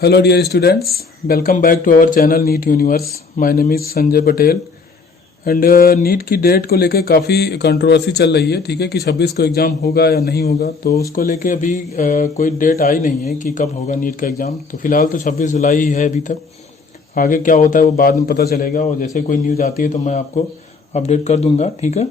Hello dear students, welcome back to our channel NEET Universe. My name is Sanjay Patel and NEET की date को लेके काफ़ी controversy चल रही है। ठीक है कि 26 को एग्ज़ाम होगा या नहीं होगा, तो उसको लेके अभी कोई डेट आई नहीं है कि कब होगा नीट का एग्ज़ाम। तो फिलहाल तो 26 जुलाई ही है अभी तक। आगे क्या होता है वो बाद में पता चलेगा, और जैसे कोई न्यूज़ आती है तो मैं आपको अपडेट कर दूंगा। ठीक है,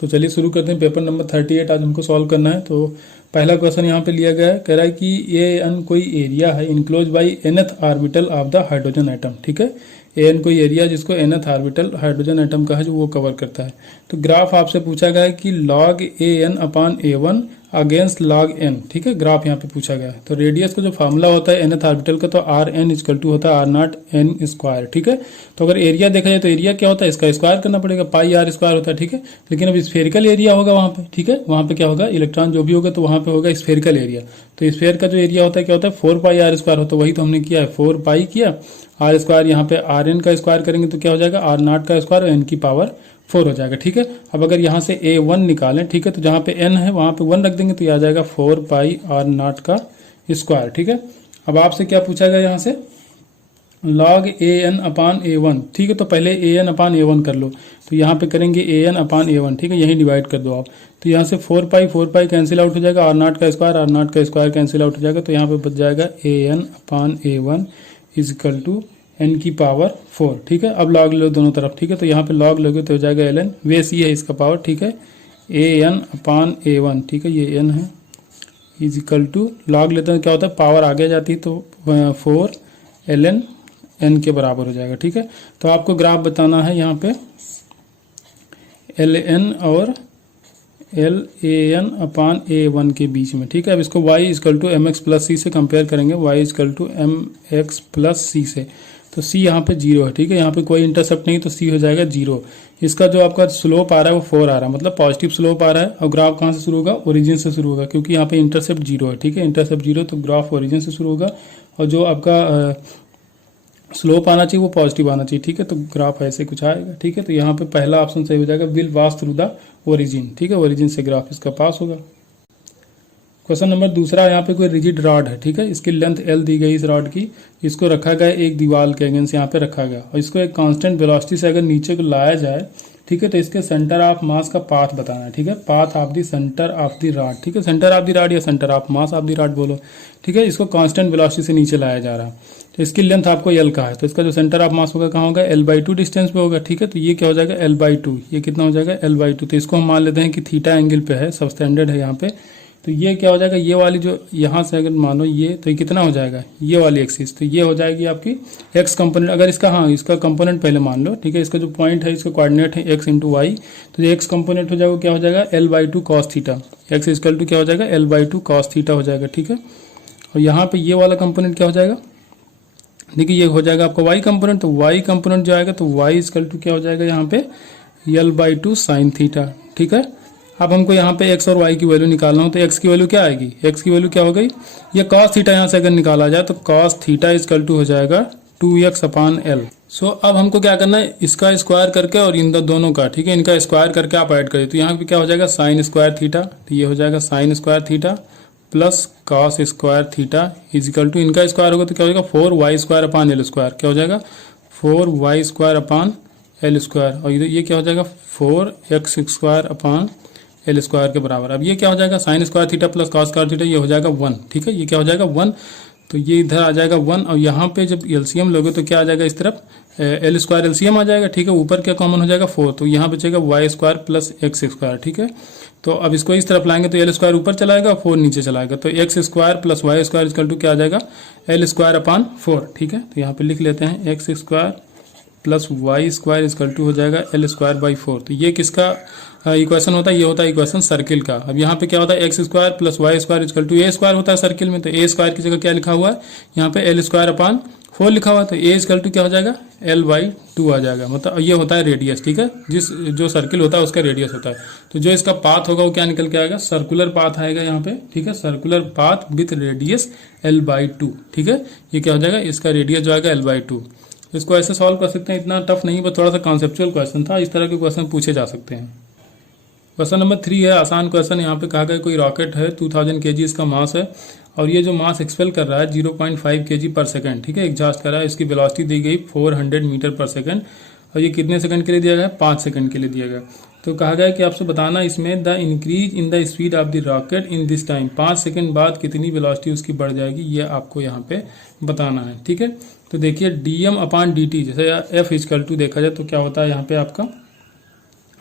तो चलिए शुरू करते हैं। पेपर नंबर 38 आज हमको सॉल्व करना है। तो पहला क्वेश्चन यहाँ पे लिया गया है, कह रहा है कि ये एन कोई एरिया है enclose by nth orbital of the hydrogen atom. ठीक है, एन कोई एरिया जिसको nth ऑर्बिटल हाइड्रोजन एटम का है जो वो कवर करता है। तो ग्राफ आपसे पूछा गया है कि log an upon a1 against log n। ठीक है, ग्राफ यहाँ पे पूछा गया है। तो रेडियस का जो फार्मूला होता है nth ऑर्बिटल का, तो आर एन इजकल टू होता है आर नॉट एन स्क्वायर। ठीक है, तो अगर एरिया देखा जाए तो एरिया क्या होता है, इसका स्क्वायर करना पड़ेगा, पाई आर स्क्वायर होता है। ठीक है, लेकिन अब स्फेरिकल एरिया होगा वहाँ पे। ठीक है, वहाँ पे क्या होगा, इलेक्ट्रॉन जो भी होगा तो वहाँ पे होगा स्फेरिकल एरिया। तो स्फेयर का जो एरिया होता है क्या होता है, 4 पाई आर स्क्वायर होता है। वही तो हमने किया है, 4 पाई किया, आर स्क्वायर यहाँ पे आर एन का स्क्वायर करेंगे तो क्या हो जाएगा, आर नॉट का स्क्वायर और एन की पावर 4 हो जाएगा। ठीक है, अब अगर यहाँ से a1 निकालें, ठीक है, तो जहाँ पे n है वहाँ पे 1 रख देंगे तो ये आ जाएगा 4 पाई आर नॉट का स्क्वायर। ठीक है, अब आपसे क्या पूछा गया यहाँ से, log an अपान a1। ठीक है, तो पहले an अपान a1 कर लो, तो यहाँ पे करेंगे an अपान a1। ठीक है, यही डिवाइड कर दो आप, तो यहाँ से 4 पाई कैंसिल आउट हो जाएगा, आर नॉट का स्क्वायर कैंसिल आउट हो जाएगा, तो यहाँ पे बच जाएगा an upon a1 equal to N की पावर 4। ठीक है, अब लॉग लो दोनों तरफ। ठीक है, तो यहाँ पे लॉग लोगे तो हो जाएगा ln, वेस ये है इसका पावर। ठीक है, an अपान a1। ठीक है, ये n है इजिकल टू लॉग लेते हैं, क्या होता है पावर आगे जाती है तो 4 ln n के बराबर हो जाएगा। ठीक है, तो आपको ग्राफ बताना है यहाँ पे ln और lan अपान a1 के बीच में। ठीक है, अब इसको y is equal to mx plus c से कंपेयर करेंगे, y is equal to mx plus c से, तो c यहाँ पे 0 है। ठीक है, यहाँ पे कोई इंटरसेप्ट नहीं तो c हो जाएगा 0। इसका जो आपका स्लोप आ रहा है वो 4 आ रहा है, मतलब पॉजिटिव स्लोप आ रहा है। और ग्राफ कहाँ से शुरू होगा, ओरिजिन से शुरू होगा, क्योंकि यहाँ पे इंटरसेप्ट 0 है। ठीक है, इंटरसेप्ट 0 तो ग्राफ ओरिजिन से शुरू होगा, और जो आपका स्लोप आना चाहिए वो पॉजिटिव आना चाहिए। ठीक है, तो ग्राफ ऐसे कुछ आएगा। ठीक है, तो यहाँ पे पहला ऑप्शन सही हो जाएगा, will pass through the origin. ठीक है, ओरिजिन से ग्राफ इसका पास होगा। क्वेश्चन नंबर दूसरा, यहाँ पे कोई रिजिड रॉड है। ठीक है, इसकी लेंथ l दी गई इस रॉड की, इसको रखा गया एक दीवार के अगेंस्ट यहाँ पे रखा गया, और इसको एक कांस्टेंट वेलोसिटी से अगर नीचे को लाया जाए, ठीक है, तो इसके सेंटर ऑफ मास का पाथ बताना है। ठीक है, path of the centre of the rod. ठीक है, सेंटर ऑफ द रॉड या centre of mass of the rod बोलो। ठीक है, इसको कांस्टेंट वेलोसिटी से नीचे लाया जा रहा है, तो इसकी लेंथ आपको l का है, तो इसका जो सेंटर ऑफ मास होगा कहाँ होगा, l/2 डिस्टेंस पे होगा। ठीक है, तो ये क्या हो जाएगा, l/2, ये कितना हो जाएगा, l/2। तो इसको हम मान लेते हैं कि थीटा एंगल पे है, सब स्टैंडर्ड है यहाँ पे। तो ये क्या हो जाएगा, ये वाली जो यहाँ से अगर मानो ये, तो ये कितना हो जाएगा, ये वाली एक्सिस, तो ये हो जाएगी आपकी x कंपोनेंट। अगर इसका, हाँ, इसका कंपोनेंट पहले मान लो। ठीक है, इसका जो पॉइंट है, इसका कोऑर्डिनेट है x इंटू वाई, तो जो x कंपोनेंट हो जाएगा क्या हो जाएगा, l/2 cos theta. x equal to क्या हो जाएगा, l/2 cos थीटा हो जाएगा। ठीक है, और यहाँ पे ये वाला कंपोनेंट क्या हो जाएगा, देखिए ये हो जाएगा आपका y कंपोनेंट, तो y कंपोनेंट जो आएगा तो y इक्वल टू क्या हो जाएगा यहाँ पे, l/2 साइन थीटा। ठीक है, अब हमको यहाँ पे x और y की वैल्यू निकालना हो, तो x की वैल्यू क्या आएगी, x की वैल्यू क्या हो गई, ये cos थीटा यहाँ से अगर निकाला जाए तो cos थीटा इक्वल टू हो जाएगा 2x अपान l। सो अब हमको क्या करना है, इसका स्क्वायर करके और इन दोनों का, ठीक है, इनका स्क्वायर करके आप ऐड करिए, तो यहाँ पे क्या हो जाएगा साइन स्क्वायर थीटा, तो ये हो जाएगा sine square theta plus cos square theta equal to, इनका स्क्वायर होगा तो क्या हो जाएगा 4y square upon l square, क्या हो जाएगा 4y square upon l square, और ये क्या हो जाएगा 4x square upon l square के बराबर। अब ये क्या हो जाएगा, sine square theta plus cos square theta, ये हो जाएगा 1। ठीक है, ये क्या हो जाएगा 1, तो ये इधर आ जाएगा 1, और यहाँ पे जब एलसीएम लोगे तो क्या आ जाएगा, इस तरफ l स्क्वायर एलसीएम आ जाएगा। ठीक है, ऊपर क्या कॉमन हो जाएगा 4, तो यहाँ बचेगा y square plus x square. ठीक है, तो अब इसको इस तरफ लाएंगे तो l स्क्वायर ऊपर चलाएगा, 4 नीचे चलाएगा, तो x square plus y square equal to क्या आ जाएगा, l स्क्वायर अपान 4। ठीक है, तो यहाँ पे लिख लेते हैं x square plus y square equal to हो जाएगा l स्क्वायर बाई 4। तो ये किसका इक्वेशन होता है, ये होता है इक्वेशन सर्किल का। अब यहाँ पे क्या होता है, X square plus Y square equal to A square होता है सर्किल में, तो ए स्क्वायर की जगह क्या लिखा हुआ है, यहाँ पे एल स्क्वायर अपान 4 लिखा हुआ है, तो ए इक्वल टू क्या हो जाएगा, l/2 आ जाएगा, मतलब ये होता है रेडियस। ठीक है, जो सर्किल होता है उसका रेडियस होता है, तो जो इसका पाथ होगा वो क्या निकल के आएगा, सर्कुलर पाथ आएगा यहाँ पे। ठीक है, circular path with radius l/2। ठीक है, ये क्या हो जाएगा, इसका रेडियस जो आएगा l/2। इसको ऐसे सॉल्व कर सकते हैं, इतना टफ नहीं, बस थोड़ा सा कॉन्सेप्चुअल क्वेश्चन था, इस तरह के क्वेश्चन पूछे जा सकते हैं। क्वेश्चन नंबर 3 है आसान क्वेश्चन। यहाँ पे कहा गया कोई रॉकेट है 2000 kg इसका मास है और ये जो मास एक्सपेल कर रहा है 0.5 kg पर सेकंड, ठीक है, एग्जॉस्ट कर रहा है। इसकी वेलोसिटी दी गई 400 मीटर पर सेकंड और ये कितने सेकंड के लिए दिया गया है? 5 सेकंड के लिए दिया गया। तो कहा गया कि आपसे बताना इसमें the increase in the speed of the rocket in this time, 5 second बाद कितनी वेलोसिटी उसकी बढ़ जाएगी, ये आपको यहाँ पे बताना है, ठीक है। तो देखिए dm/dt, जैसे F इक्वल टू देखा जाए तो क्या होता है यहाँ पे आपका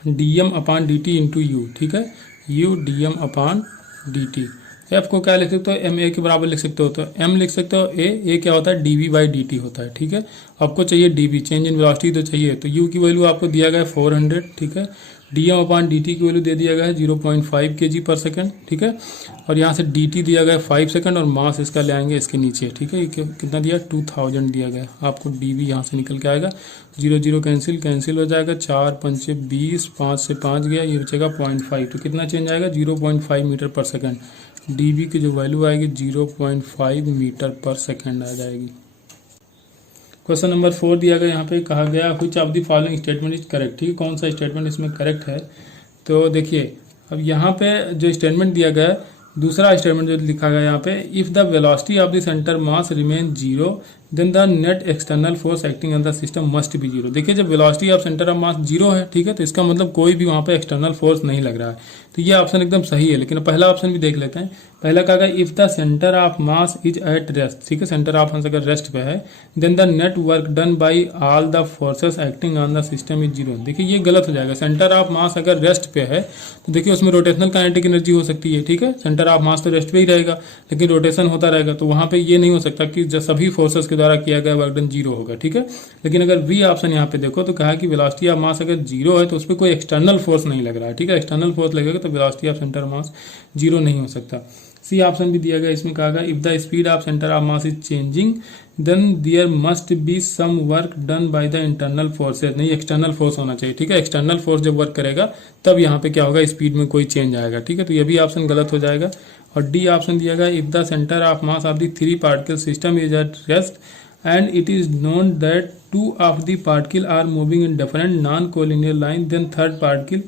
dm/dt इंटू यू, ठीक है, u dm/dt। एफ को क्या लिख सकते हो? एम ए के बराबर लिख सकते हो, तो एम लिख सकते हो ए क्या होता है? dv/dt होता है, ठीक है। आपको चाहिए dv, चेंज इन वेलोसिटी तो चाहिए, तो u की वैल्यू आपको दिया गया है 400, ठीक है। dm/dt की वैल्यू दे दिया गया है 0.5 kg पर सेकंड, ठीक है। और यहाँ से dt दिया गया है 5 सेकंड और मास इसका ले आएंगे इसके नीचे, ठीक है। कितना दिया? 2000 दिया गया। आपको dv यहाँ से निकल के आएगा, 0 0 कैंसिल हो जाएगा, 4 5 20, 5 से 5 गया, ये बचेगा 0.5, तो कितना चेंज आएगा? 0.5 मीटर पर सेकंड। dv की जो वैल्यू आएगी 0.5 मीटर पर सेकंड आ जाएगी। क्वेश्चन नंबर 4 दिया गया, यहाँ पे कहा गया which of the following statement is correct, ठीक है, कौन सा स्टेटमेंट इसमें करेक्ट है। तो देखिए अब यहाँ पे जो स्टेटमेंट दिया गया है, दूसरा स्टेटमेंट जो लिखा गया यहाँ पे, if the velocity of the centre mass remain zero then the net external force acting on the system must be zero. देखिए जब velocity of centre of mass zero है, ठीक है, तो इसका मतलब कोई भी वहाँ पे एक्सटर्नल फोर्स नहीं लग रहा है, तो ये ऑप्शन एकदम सही है। लेकिन पहला ऑप्शन भी देख लेते हैं। पहला कहा गया if the centre of mass is at rest, ठीक है, सेंटर ऑफ मास अगर रेस्ट पे है, then the net work done by all the forces acting on the system is zero. देखिए ये गलत हो जाएगा। सेंटर ऑफ मास अगर रेस्ट पे है तो देखिए उसमें रोटेशनल काइनेटिक एनर्जी हो सकती है, ठीक है, सेंटर ऑफ मास तो रेस्ट पे ही रहेगा लेकिन रोटेशन होता रहेगा, तो वहां पे ये नहीं हो सकता कि सभी फोर्सेस के द्वारा किया गया वर्क डन जीरो होगा, ठीक है। लेकिन अगर बी ऑप्शन यहाँ पे देखो तो कहा कि वेलोसिटी ऑफ मास अगर जीरो है तो उस पर कोई एक्सटर्नल फोर्स नहीं लग रहा है, ठीक है, एक्सटर्नल फोर्स लगेगा तो velocity of centre of mass zero नहीं हो सकता। सी ऑप्शन भी दिया गया, इसमें कहा गया if the speed of centre of mass is changing then there must be some work done by the internal forces, नहीं एक्सटर्नल फोर्स होना चाहिए, ठीक है, एक्सटर्नल फोर्स जब वर्क करेगा तब यहाँ पे क्या होगा? स्पीड में कोई चेंज आएगा, ठीक है, तो ये भी ऑप्शन गलत हो जाएगा। और डी ऑप्शन दिया गया if the centre of mass of the 3 particle system is at rest and it is known that 2 of the particle are moving in different non-collinear line then third particle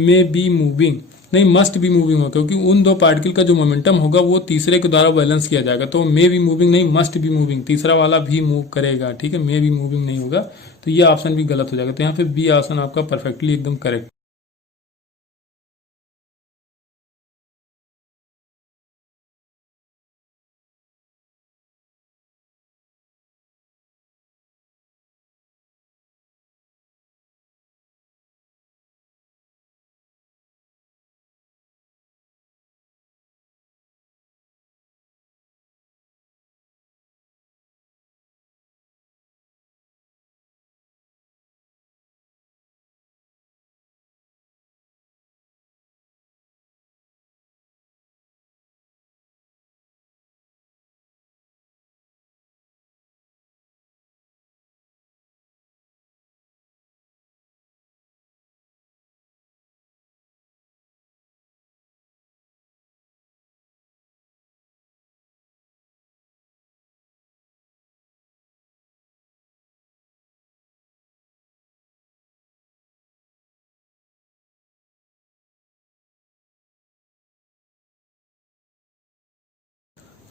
may be moving, नहीं must be moving होगा, क्योंकि उन दो particle का जो momentum होगा वो तीसरे के द्वारा बैलेंस किया जाएगा, तो मे बी मूविंग नहीं मस्ट बी मूविंग, तीसरा वाला भी मूव करेगा, ठीक है, मे बी मूविंग नहीं होगा, तो ये ऑप्शन भी गलत हो जाएगा। तो यहाँ पे बी ऑप्शन आपका परफेक्टली एकदम करेक्ट।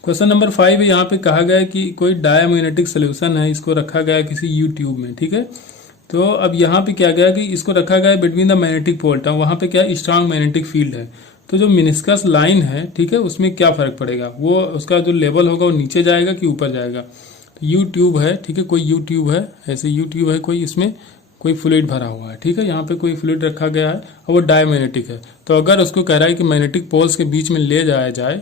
क्वेश्चन नंबर 5 यहाँ पे कहा गया है कि कोई डायमैग्नेटिक सोल्यूशन है, इसको रखा गया है किसी यू ट्यूब में, ठीक है। तो अब यहाँ पे क्या गया कि इसको रखा गया है बिटवीन द मैग्नेटिक पोल, वहाँ पे क्या स्ट्रांग मैग्नेटिक फील्ड है, तो जो मिनिस्कस लाइन है, ठीक है, उसमें क्या फर्क पड़ेगा, वो उसका जो लेवल होगा वो नीचे जाएगा कि ऊपर जाएगा। तो यू ट्यूब है, ठीक है, कोई यू ट्यूब है, ऐसे यू ट्यूब है कोई, इसमें कोई फ्लूइड भरा हुआ है, ठीक है, यहाँ पे कोई फ्लूइड रखा गया है और वो डायमैग्नेटिक है। तो अगर उसको कह रहा है कि मैग्नेटिक पोल्स के बीच में ले जाया जाए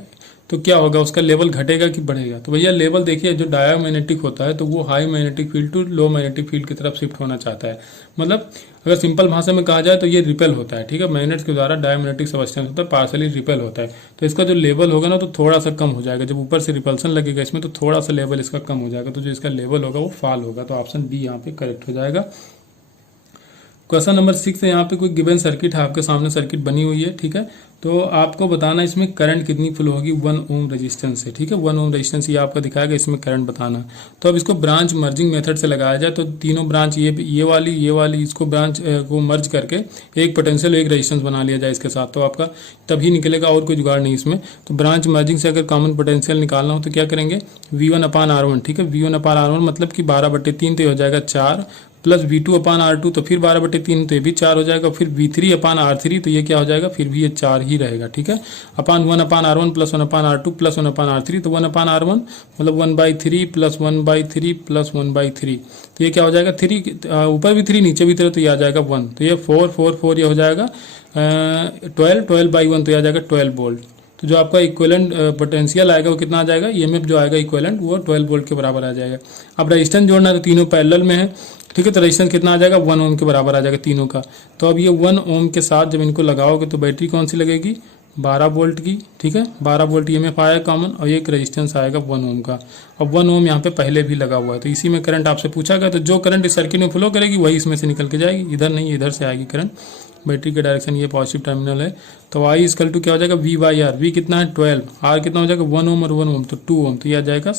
तो क्या होगा, उसका लेवल घटेगा कि बढ़ेगा। तो भैया लेवल देखिए, जो डायमैग्नेटिक होता है तो वो high magnetic field to low magnetic field की तरफ शिफ्ट होना चाहता है। मतलब अगर सिंपल भाषा में कहा जाए तो ये रिपेल होता है, ठीक है, मैग्नेट के द्वारा डायमैग्नेटिक सब्सटेंस होता है पार्सली रिपेल होता है। तो इसका जो लेवल होगा ना तो थोड़ा सा कम हो जाएगा, जब ऊपर से रिपल्सन लगेगा इसमें तो थोड़ा सा लेवल इसका कम हो जाएगा, तो जो इसका लेवल होगा वो फॉल होगा। तो ऑप्शन बी यहाँ पे करेक्ट हो जाएगा। क्वेश्चन नंबर 6 है, यहाँ पे कोई गिवन सर्किट है, आपके सामने सर्किट बनी हुई है, ठीक है। तो आपको बताना इसमें करंट कितनी फ्लो होगी 1 ओम रेजिस्टेंस से, ठीक है। 1 ओम रेजिस्टेंस ये आपका दिखाएगा, इसमें करंट बताना। तो अब इसको ब्रांच मर्जिंग मेथड से लगाया जाए तो तीनों ब्रांच ये वाली इसको ब्रांच को मर्ज करके एक पोटेंशियल एक रेजिस्टेंस बना लिया जाए इसके साथ, तो आपका तभी निकलेगा, और कोई जुगाड़ नहीं इसमें। तो ब्रांच मर्जिंग से अगर कॉमन पोटेंशियल निकालना हो तो क्या करेंगे, V1/R1, ठीक है। V1/R1 मतलब कि 12/3 तो ये हो जाएगा 4, प्लस V2/R2 तो फिर 12/3 तो ये भी 4 हो जाएगा, फिर V3/R3 तो ये क्या हो जाएगा, फिर भी ये 4 ही रहेगा, ठीक है। अपान 1/R1 plus 1/R2 plus 1/R3 तो 1/R1 मतलब 1/3 प्लस 1/3 प्लस 1/3 तो ये क्या हो जाएगा 3, ऊपर भी 3 नीचे भी 3 तो ये आ जाएगा 1, तो ये 4 4 4 ये हो जाएगा 12/1 तो ये आ जाएगा 12 वोल्ट। तो जो आपका इक्विवेलेंट पोटेंशियल आएगा वो कितना आ जाएगा, ईएमएफ जो आएगा इक्विवेलेंट वो 12 वोल्ट के बराबर आ जाएगा। अब रेजिस्टेंस जोड़ना है तो तीनों पैरेलल में है, ठीक है। तो रेजिस्टेंस कितना आ जाएगा 1 ओम के बराबर आ जाएगा तीनों का। तो अब ये 1 ओम के साथ जब इनको लगाओगे तो बैटरी कौन सी लगेगी 12 वोल्ट की, ठीक है। 12 वोल्ट ईएमएफ आया कॉमन, और एक रेजिस्टेंस आएगा 1 ओम का। अब 1 ओम यहाँ पे पहले भी लगा हुआ है, तो इसी में करंट आपसे पूछा गया, तो जो करंट इस सर्किट में फ्लो करेगी वही इसमें से निकल के जाएगी, इधर नहीं इधर से आएगी करंट। बैटरी का डायरेक्शन ये पॉजिटिव टर्मिनल है। तो I इक्वल टू क्या हो जाएगा V/R, V कितना है 12, R कितना हो जाएगा 1 ओम और 1 ओम तो 2 ओम, तो ये आ जाएगा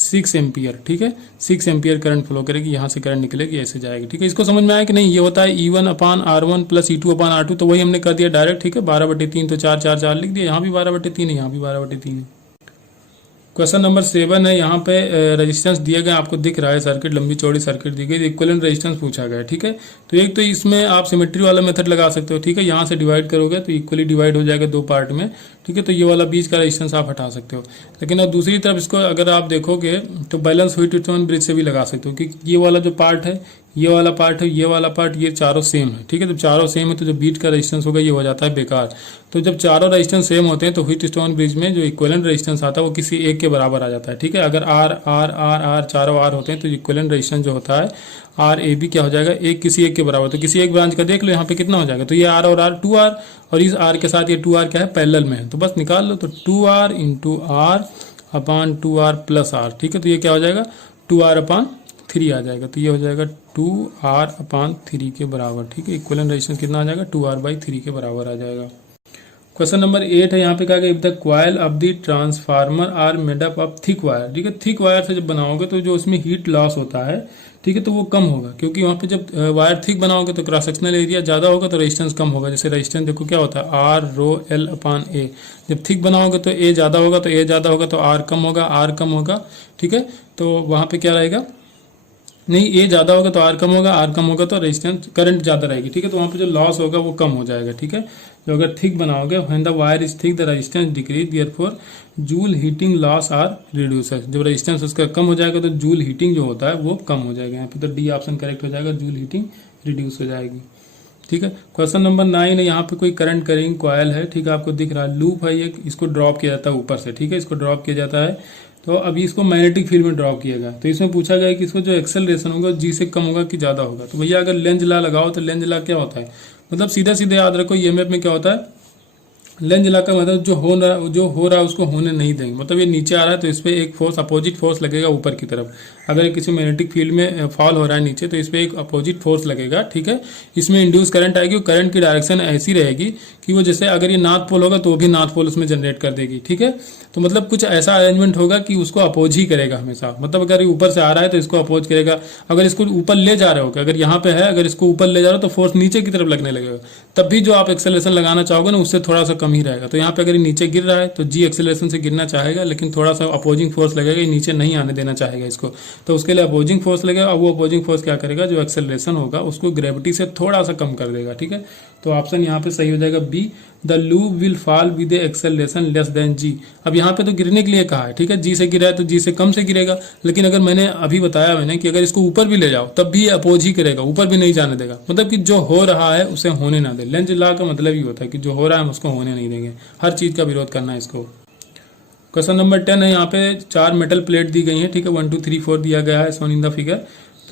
6 एम्पियर, ठीक है। 6 एम्पियर करंट फ्लो करेगी, यहाँ से करंट निकलेगी, ऐसे जाएगी, ठीक है। इसको समझ में आया कि नहीं, ये होता है E1/R1 प्लस E2/R2, तो वही हमने कर दिया डायरेक्ट, ठीक है। 12/3 तो 4 4 4 लिख दिया, यहाँ भी 12/3 है, यहाँ भी 12/3 है। क्वेश्चन नंबर 7 है, यहाँ पे रेजिस्टेंस दिए गए, आपको दिख रहा है सर्किट, लंबी चौड़ी सर्किट दी गई, इक्विवेलेंट रेजिस्टेंस पूछा गया है, ठीक है। तो एक तो इसमें आप सिमेट्री वाला मेथड लगा सकते हो, ठीक है। यहाँ से डिवाइड करोगे तो इक्वली डिवाइड हो जाएगा 2 पार्ट में, ठीक है। तो ये वाला बीच का रेजिस्टेंस आप हटा सकते हो। लेकिन अब दूसरी तरफ इसको अगर आप देखोगे तो बैलेंस हुई ट्यूटोन ब्रिज से भी लगा सकते हो कि ये वाला जो पार्ट है, ये वाला पार्ट है, ये वाला पार्ट, ये चारों सेम है, ठीक है। जब चारों सेम है तो जो बीट का रेजिस्टेंस होगा ये हो जाता है बेकार। तो जब चारों रेजिस्टेंस सेम होते हैं तो व्हीटस्टोन ब्रिज में जो इक्विवेलेंट रेजिस्टेंस आता है वो किसी एक के बराबर आ जाता है, ठीक है। अगर आर आर आर आर चारों आर होते हैं तो इक्विवेलेंट रेजिस्टेंस जो होता है आर ए बी क्या हो जाएगा, एक किसी एक के बराबर। तो किसी एक ब्रांच का देख लो यहाँ पे कितना हो जाएगा, तो ये आर और आर 2R, और इस आर के साथ ये 2R क्या है पैरेलल में है, तो बस निकाल लो। तो 2R into R upon 2R plus R, ठीक है। तो ये क्या हो जाएगा 2R/3 आ जाएगा, तो ये हो जाएगा 2R/3 के बराबर, ठीक है। इक्विवेलेंट रेजिस्टेंस कितना आ जाएगा 2R/3 के बराबर आ जाएगा। क्वेश्चन नंबर 8 है, यहाँ पे कहा गया if the coil of the transformer are made up of thick wire, ठीक है। थिक वायर से जब बनाओगे तो जो उसमें हीट लॉस होता है, ठीक है, तो वो कम होगा, क्योंकि वहाँ पे जब वायर थिक बनाओगे तो क्रॉस सेक्शनल एरिया ज़्यादा होगा तो रेजिस्टेंस कम होगा। जैसे रेजिस्टेंस देखो क्या होता है R/L/A, जब थिक बनाओगे तो A ज़्यादा होगा, तो A ज़्यादा होगा तो R कम होगा, R कम होगा, ठीक है। तो वहाँ पे क्या रहेगा, नहीं A ज़्यादा होगा तो R कम होगा, R कम होगा तो रेजिस्टेंस करंट ज़्यादा रहेगी, ठीक है। तो वहाँ पे जो लॉस होगा वो कम हो जाएगा, ठीक है। जो अगर थिक बनाओगे when the wire is thick the resistance decrease therefore joule heating loss are reduces, जब रेजिस्टेंस उसका कम हो जाएगा तो जूल हीटिंग जो होता है वो कम हो जाएगा। यहाँ पे तो डी ऑप्शन करेक्ट हो जाएगा, जूल हीटिंग रिड्यूस हो जाएगी, ठीक है। क्वेश्चन नंबर 9 है, यहाँ पे कोई करंट कैरिंग कॉइल है, ठीक है, आपको दिख रहा है लूप है ये, इसको ड्रॉप किया जाता है ऊपर से, ठीक है, इसको ड्रॉप किया जाता है। तो अभी इसको मैग्नेटिक फील्ड में ड्रॉप किया गया, तो इसमें पूछा गया कि इसको जो एक्सेलरेशन होगा जी से कम होगा कि ज्यादा होगा। तो भैया अगर लेंज लॉ लगाओ तो लेंज लॉ क्या होता है, मतलब सीधा सीधे याद रखो ईएमएफ में क्या होता है, लेंज लॉ का मतलब जो हो रहा है उसको होने नहीं देंगे। मतलब ये नीचे आ रहा है तो इस पर एक फोर्स अपोजिट फोर्स लगेगा ऊपर की तरफ। अगर किसी मैग्नेटिक फील्ड में फॉल हो रहा है नीचे तो इस पर एक अपोजिट फोर्स लगेगा, ठीक है। इसमें इंड्यूस करंट आएगी, करंट की डायरेक्शन ऐसी रहेगी कि वो जैसे अगर ये नॉर्थ पोल होगा तो वो भी नॉर्थ पोल उसमें जनरेट कर देगी, ठीक है। तो मतलब कुछ ऐसा अरेंजमेंट होगा कि उसको अपोज ही करेगा हमेशा, मतलब अगर ये ऊपर से आ रहा है तो इसको अपोज करेगा। अगर इसको ऊपर ले जा रहे हो, अगर यहाँ पे है, अगर इसको ऊपर ले जा रहे हो तो फोर्स नीचे की तरफ लगने लगेगा, तब भी जो आप एक्सेलरेशन लगाना चाहोगे ना उससे थोड़ा सा कम ही रहेगा। तो यहाँ पे अगर ये नीचे गिर रहा है तो जी एक्सेलरेशन से गिरना चाहेगा, लेकिन थोड़ा सा अपोजिंग फोर्स लगेगा, ये नीचे नहीं आने देना चाहेगा इसको, तो उसके लिए अपोजिंग फोर्स लगेगा। और वो अपोजिंग फोर्स क्या करेगा, जो एक्सेलरेशन होगा उसको ग्रेविटी से थोड़ा सा कम कर देगा, ठीक है। तो ऑप्शन यहाँ पे सही हो जाएगा B, the loop will fall with acceleration less than g. अब यहाँ पे तो गिरने के लिए कहा है, ठीक है, जी से गिरा है तो जी से कम से गिरेगा, लेकिन अगर मैंने अभी बताया कि अगर इसको ऊपर भी ले जाओ तब भी अपोज ही करेगा, ऊपर भी नहीं जाने देगा। मतलब कि जो हो रहा है उसे होने ना दे। लेंज लॉ का मतलब ही होता है कि जो हो रहा है हम उसको होने नहीं देंगे, हर चीज का विरोध करना है इसको। क्वेश्चन नंबर 10 है, यहाँ पे 4 मेटल प्लेट दी गई है, ठीक है, 1 2 3 4 दिया गया है सोन इन द फिगर।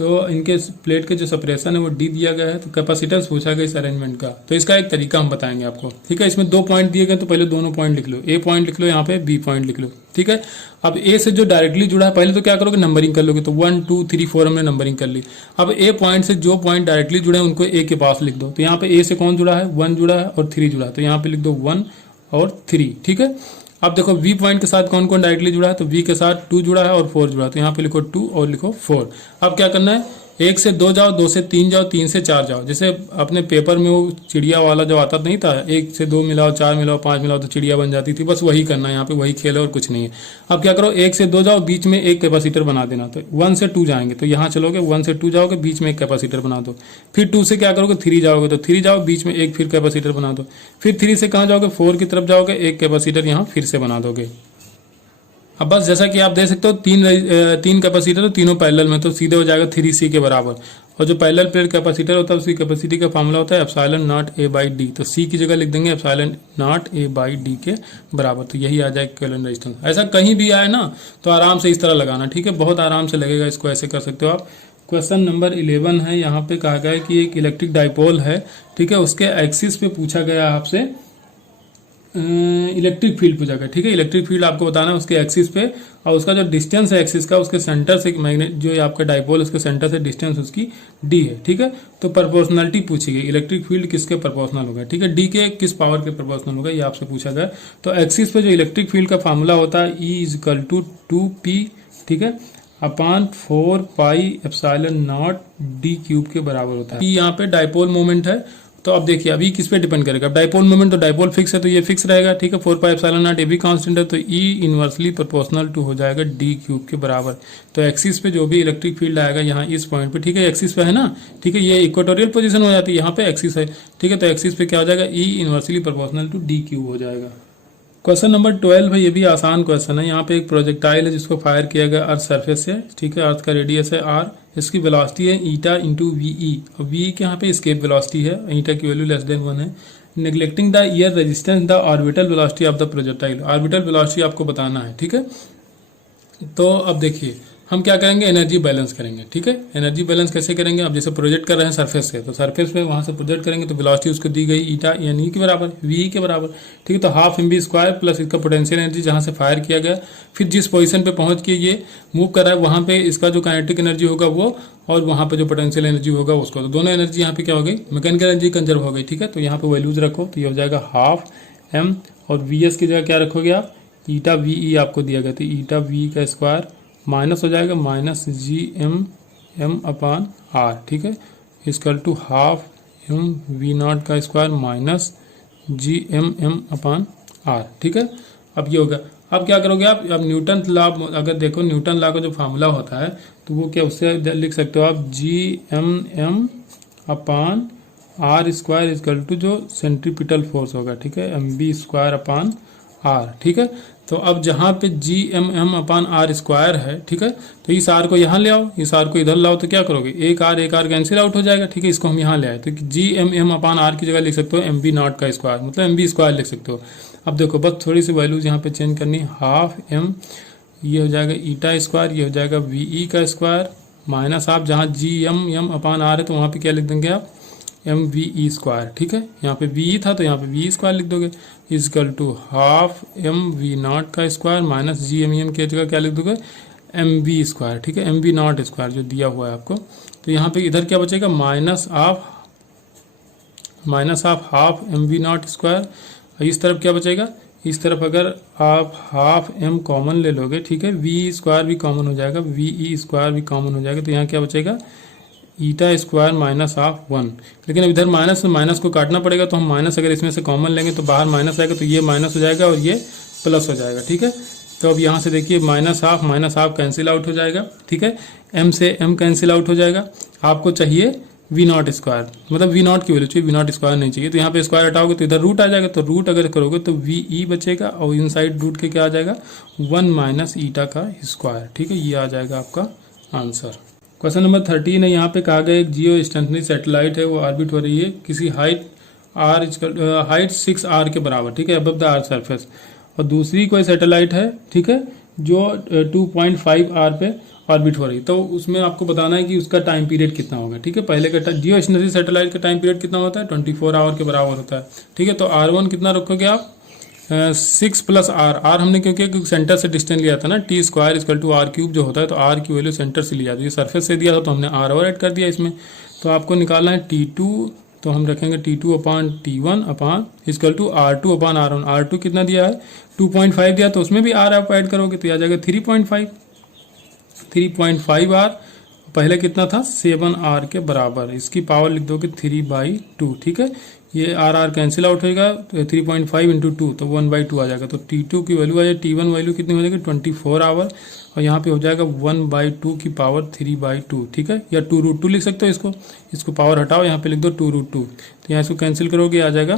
तो इनके प्लेट के जो सेपरेशन है वो डी दिया गया है, तो कैपेसिटेंस पूछा गया इस अरेंजमेंट का। तो इसका एक तरीका हम बताएंगे आपको, ठीक है। इसमें 2 पॉइंट दिए गए, तो पहले दोनों पॉइंट लिख लो, ए पॉइंट लिख लो, यहाँ पे बी पॉइंट लिख लो, ठीक है। अब ए से जो डायरेक्टली जुड़ा है, पहले तो क्या करोगे, नंबरिंग कर लोगे, तो 1 2 3 4 हमने नंबरिंग कर ली। अब ए पॉइंट से जो पॉइंट डायरेक्टली जुड़े हैं उनको ए के पास लिख दो। तो यहाँ पे ए से कौन जुड़ा है, 1 जुड़ा है और 3 जुड़ा है, तो यहाँ पे लिख दो 1 और 3, ठीक है। अब देखो वी पॉइंट के साथ कौन कौन डायरेक्टली जुड़ा है, तो वी के साथ 2 जुड़ा है और 4 जुड़ा है, तो यहाँ पे लिखो 2 और लिखो 4। अब क्या करना है, 1 से 2 जाओ, 2 से 3 जाओ, 3 से 4 जाओ। जैसे अपने पेपर में वो चिड़िया वाला जो आता नहीं था, 1 से 2 मिलाओ, 4 मिलाओ, 5 मिलाओ तो चिड़िया बन जाती थी, बस वही करना है यहाँ पे, वही खेल है और कुछ नहीं है। अब क्या करो, 1 से 2 जाओ, बीच में एक कैपेसिटर बना देना। तो 1 से 2 जाएंगे, तो यहाँ चलोगे, 1 से 2 जाओगे, बीच में एक कैपेसिटर बना दो। फिर 2 से क्या करोगे, 3 जाओगे, तो 3 जाओ, बीच में एक फिर कैपेसिटर बना दो। फिर 3 से कहाँ जाओगे, 4 की तरफ जाओगे, एक कैपेसिटर यहाँ फिर से बना दोगे। अब बस जैसा कि आप देख सकते हो, तीन कैपेसिटर, तीनों पैरेलल में, तो सीधे हो जाएगा 3C के बराबर। और जो पैरेलल प्लेट कैपेसिटर होता है उसकी कैपेसिटी का फार्मूला होता है epsilon not a by D. तो सी की जगह लिख देंगे epsilon not a by D के बराबर, तो यही आ जाएगा इक्विवेलेंट रेजिस्टेंस। ऐसा कहीं भी आए ना तो आराम से इस तरह लगाना, ठीक है, बहुत आराम से लगेगा, इसको ऐसे कर सकते हो आप। क्वेश्चन नंबर 11 है, यहाँ पे कहा गया है कि एक इलेक्ट्रिक डाइपोल है, ठीक है, उसके एक्सिस पे पूछा गया आपसे इलेक्ट्रिक फील्ड पूछा गया, ठीक है। इलेक्ट्रिक फील्ड आपको बताना है उसके एक्सिस पे, और उसका जो डिस्टेंस है एक्सिस का, उसके सेंटर से मैग्नेट जो आपका डाइपोल, उसके सेंटर से डिस्टेंस उसकी डी है, ठीक है। तो प्रोपोर्शनलिटी पूछी गई, इलेक्ट्रिक फील्ड किसके प्रोपोर्शनल होगा, ठीक है, डी के किस पावर के प्रोपोर्शनल होगा, ये आपसे पूछा गया। तो एक्सिस पे जो इलेक्ट्रिक फील्ड का फार्मूला होता है E इक्वल टू 2P, ठीक है, upon 4 pi epsilon not D cube के बराबर होता है। यहाँ पे डाइपोल मोमेंट है, तो अब देखिए अभी किस पे डिपेंड करेगा, डाइपोल मोमेंट, तो डाइपोल फिक्स है तो ये फिक्स रहेगा, ठीक है। 4 पाई एप्सिलॉन नॉट ये भी कांस्टेंट है, तो E इनवर्सली प्रोपोर्शनल टू हो जाएगा डी क्यूब के बराबर। तो एक्सिस पे जो भी इलेक्ट्रिक फील्ड आएगा यहाँ इस पॉइंट पे, ठीक है, एक्सिस पे है ना, ठीक है, ये इक्वेटोरियल पोजीशन हो जाती है, यहाँ पे एक्सिस है, ठीक है। तो एक्सिस पे क्या हो जाएगा, E inversely proportional to D cube हो जाएगा। क्वेश्चन नंबर 12 है, ये भी आसान क्वेश्चन है। यहाँ पे एक प्रोजेक्टाइल है जिसको फायर किया गया अर्थ सरफेस से, ठीक है, अर्थ का रेडियस है r, इसकी वेलोसिटी है ईटा इंटू वी। और वी के यहाँ पे स्केप वेलोसिटी है, ईटा की वैल्यू लेस देन 1 है। Neglecting the year resistance the orbital velocity of the projectile, orbital velocity आपको बताना है, ठीक है। तो अब देखिए हम क्या करेंगे, एनर्जी बैलेंस करेंगे, ठीक है। एनर्जी बैलेंस कैसे करेंगे, अब जैसे प्रोजेक्ट कर रहे हैं सरफेस से, तो सरफेस पे वहां से प्रोजेक्ट करेंगे तो वेलोसिटी उसको दी गई ईटा यानी के बराबर, वी के बराबर, ठीक है। तो हाफ mv स्क्वायर प्लस इसका पोटेंशियल एनर्जी जहां से फायर किया गया, फिर जिस पोजीशन पे पहुंच के ये मूव कर रहा है वहां पे इसका जो काइनेटिक एनर्जी होगा वो, और वहां पे जो पोटेंशियल एनर्जी होगा उसको, तो दोनों एनर्जी यहाँ पे क्या हो गई, मैकेनिकल एनर्जी कंजर्व हो गई, ठीक है। तो यहाँ पे वैल्यूज रखो, तो ये हो जाएगा हाफ m, और वी की जगह क्या रखोगे आप, ईटा वी आपको दिया गया, तो ईटा वी का स्क्वायर माइनस हो जाएगा माइनस GM अपॉन r, ठीक है, is equal to half m v0 का square minus GM upon r, ठीक है। अब ये होगा, अब क्या करोगे आप, अब न्यूटन लॉ, अगर देखो न्यूटन लॉ का जो फार्मूला होता है तो वो क्या, उससे लिख सकते हो आप GM upon r square equal to जो सेंट्रीपिटल फोर्स होगा, ठीक है, mv स्क्वायर अपॉन r, ठीक है। तो अब जहां पे GM अपॉन r स्क्वायर है, ठीक है, तो इस r को यहाँ ले आओ, इस r को इधर लाओ, तो क्या करोगे, एक r कैंसिल आउट हो जाएगा, ठीक है। इसको हम यहाँ ले आए, तो GM अपॉन r की जगह लिख सकते हो mv0 का स्क्वायर, मतलब mv स्क्वायर लिख सकते हो। अब देखो बस थोड़ी सी वैल्यूज यहाँ पे चेंज करनी, हाफ m, ये हो जाएगा ईटा स्क्वायर, ये हो जाएगा VE का स्क्वायर, माइनस आप जहाँ GM अपॉन r है तो वहाँ पे क्या लिख देंगे आप, MVE स्क्वायर, ठीक है। यहाँ पे VE था तो यहाँ पे VE स्क्वायर लिख दोगे, इजकल टू हाफ MV0 का स्क्वायर माइनस GM की जगह क्या लिख दोगे, MV स्क्वायर, ठीक है, MV0 स्क्वायर जो दिया हुआ है आपको। तो यहाँ पे इधर क्या बचेगा, minus of half MV0 square, इस तरफ क्या बचेगा, इस तरफ अगर आप हाफ m कॉमन ले लोगे, ठीक है, V स्क्वायर भी कॉमन हो जाएगा, VE स्क्वायर भी कॉमन हो जाएगा, तो यहाँ क्या बचेगा, ईटा स्क्वायर माइनस ऑफ 1। लेकिन अब इधर माइनस में माइनस को काटना पड़ेगा, तो हम माइनस अगर इसमें से कॉमन लेंगे तो बाहर माइनस आएगा, तो ये माइनस हो जाएगा और ये प्लस हो जाएगा, ठीक है। तो अब यहाँ से देखिए माइनस हाफ कैंसिल आउट हो जाएगा, ठीक है, m से m कैंसिल आउट हो जाएगा। आपको चाहिए V0 स्क्वायर, मतलब V0 की वैल्यू चाहिए, V0 स्क्वायर नहीं चाहिए, तो यहाँ पे स्क्वायर हटाओगे तो इधर रूट आ जाएगा, तो रूट अगर करोगे तो VE बचेगा, और इनसाइड रूट के क्या आ जाएगा, 1 माइनस ईटा का स्क्वायर, ठीक है, ये आ जाएगा आपका आंसर। क्वेश्चन नंबर 13 है, यहाँ पे कहा गया एक जियो स्टेशनरी सैटेलाइट है, वो ऑर्बिट हो रही है किसी हाइट हाइट 6r के बराबर, ठीक है, अबव द अर्थ सरफेस, और दूसरी कोई सैटेलाइट है, ठीक है, जो 2.5r पे ऑर्बिट हो रही, तो उसमें आपको बताना है कि उसका टाइम पीरियड कितना होगा। ठीक है, पहले का जियो स्टेशनरी सैटेलाइट का टाइम पीरियड कितना होता है, 24 आवर के बराबर होता है। ठीक है, तो R1 कितना रखोगे आप, 6 प्लस आर हमने क्योंकि सेंटर से डिस्टेंस लिया था ना, T square equal to R cube जो होता है, तो आर की वैल्यू सेंटर से लिया, तो ये सरफेस से दिया था तो हमने आर और ऐड कर दिया इसमें। तो आपको निकालना है T2, तो हम रखेंगे T2 upon T1 upon equal to R2 upon R1। R2 कितना दिया है, 2.5 दिया, तो उसमें भी R आप ऐड करोगे तो आ जाएगा 3.5 R, पहले कितना था 7R के बराबर, इसकी पावर लिख दोगे 3/2। ठीक है, ये R कैंसिल आउट होगा, 3.5 इंटू 2 तो 1/2 आ जाएगा। तो T2 की वैल्यू आ जाएगी, T1 वैल्यू कितनी हो जाएगी 24 आवर, और यहाँ पे हो जाएगा 1/2 की पावर 3/2। ठीक है, या 2√2 लिख सकते हो इसको पावर हटाओ, यहाँ पे लिख दो 2√2, तो यहाँ इसको कैंसिल करोगे आ जाएगा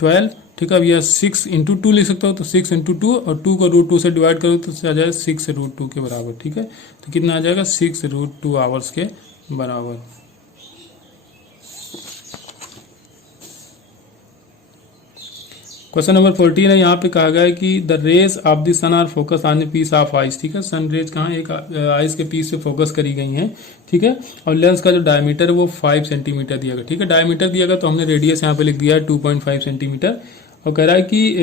12। ठीक है, अब यह 6 इंटू 2 लिख सकते हो, तो 6 इंटू 2 और 2 को √2 से डिवाइड करो तो आ जाएगा 6√2 के बराबर। ठीक है, तो कितना आ जाएगा 6√2 आवर्स के बराबर। क्वेश्चन नंबर 14 है, यहाँ पे कहा गया है कि the rays of the sun are focus on a piece of ice. ठीक है, सन रेज कहाँ एक आइस के पीस से फोकस करी गई हैं। ठीक है, और लेंस का जो डायमीटर है वो 5 सेंटीमीटर दिया गया। ठीक है, डायमीटर दिया गया तो हमने रेडियस यहाँ पे लिख दिया है 2.5 सेंटीमीटर, और कह रहा है कि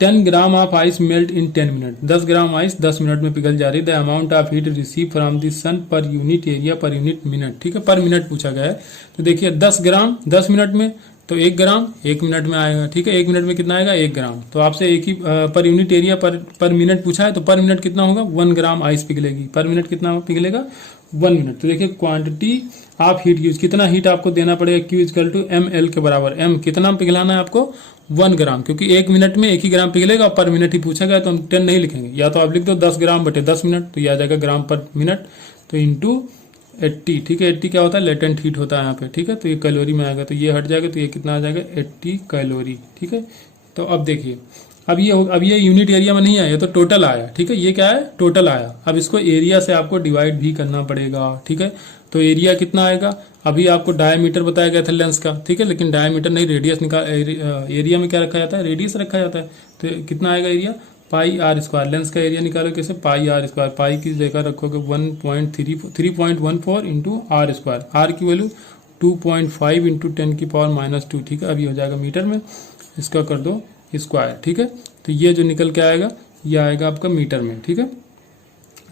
10 gram of ice melt in 10 minute, 10 gram ice 10 minute में पिघल जा रही है। The amount of heat receive from the sun per unit area per unit minute. ठीक है, पर मिनट पूछा गया है, तो देखिए 10 ग्राम 10 मिनट में, तो 1 ग्राम 1 मिनट में आएगा। ठीक है, 1 मिनट में कितना आएगा 1 ग्राम, तो आपसे एक ही पर यूनिट एरिया पर मिनट पूछा है, तो पर मिनट कितना होगा 1 ग्राम आइस पिघलेगी, पर मिनट कितना पिघलेगा 1 मिनट। तो देखिए क्वांटिटी ऑफ हीट यूज, कितना हीट आपको देना पड़ेगा, Q इक्वल टू ml के बराबर। m कितना पिघलाना है आपको 1 ग्राम, क्योंकि 1 मिनट में 1 ही ग्राम पिघलेगा और पर मिनट ही पूछा गया, तो हम 10 नहीं लिखेंगे, या तो आप लिख दो 10 ग्राम बटे 10 मिनट, तो यह आ जाएगा ग्राम पर मिनट, तो इंटू 80। ठीक है, 80 क्या होता है, लेटेंट हीट होता है यहाँ पे। ठीक है, तो ये कैलोरी में आएगा, तो ये हट जाएगा, तो ये कितना आ जाएगा 80 कैलोरी। ठीक है, तो अब देखिए अब ये यूनिट एरिया में नहीं आया, तो टोटल आया। ठीक है, ये क्या है टोटल आया, अब इसको एरिया से आपको डिवाइड भी करना पड़ेगा। ठीक है, तो एरिया कितना आएगा, अभी आपको डायमीटर बताया गया था लेंस का। ठीक है, लेकिन डायमीटर नहीं, रेडियस एरिया में क्या रखा जाता है, रेडियस रखा जाता है, तो कितना आएगा area pi are square. Lens का एरिया निकालो कैसे, पाई आर स्क्वायर, पाई की जगह रखोगे 3.14 इंटू आर स्क्वायर, आर की वैल्यू 2.5 इंटू 10 की पावर -2। ठीक है, अभी हो जाएगा मीटर में, इसका कर दो स्क्वायर। ठीक है, तो ये जो निकल के आएगा ये आएगा आपका मीटर में। ठीक है,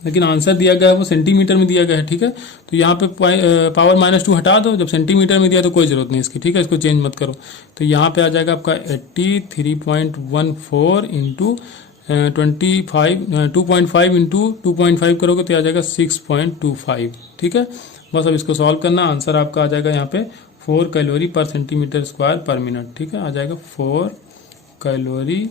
लेकिन आंसर दिया गया है वो सेंटीमीटर में दिया गया है। ठीक है, तो यहाँ पे पावर -2 हटा दो, जब सेंटीमीटर में दिया तो कोई जरूरत नहीं इसकी। ठीक है, इसको चेंज मत करो, तो यहाँ पे आ जाएगा आपका 83.14 इंटू 2.5 इंटू 2.5 करोगे तो आ जाएगा 6.25। ठीक है, बस अब इसको सॉल्व करना, आंसर आपका आ जाएगा यहाँ पे 4 कैलोरी पर सेंटीमीटर स्क्वायर पर मिनट। ठीक है, आ जाएगा 4 कैलोरी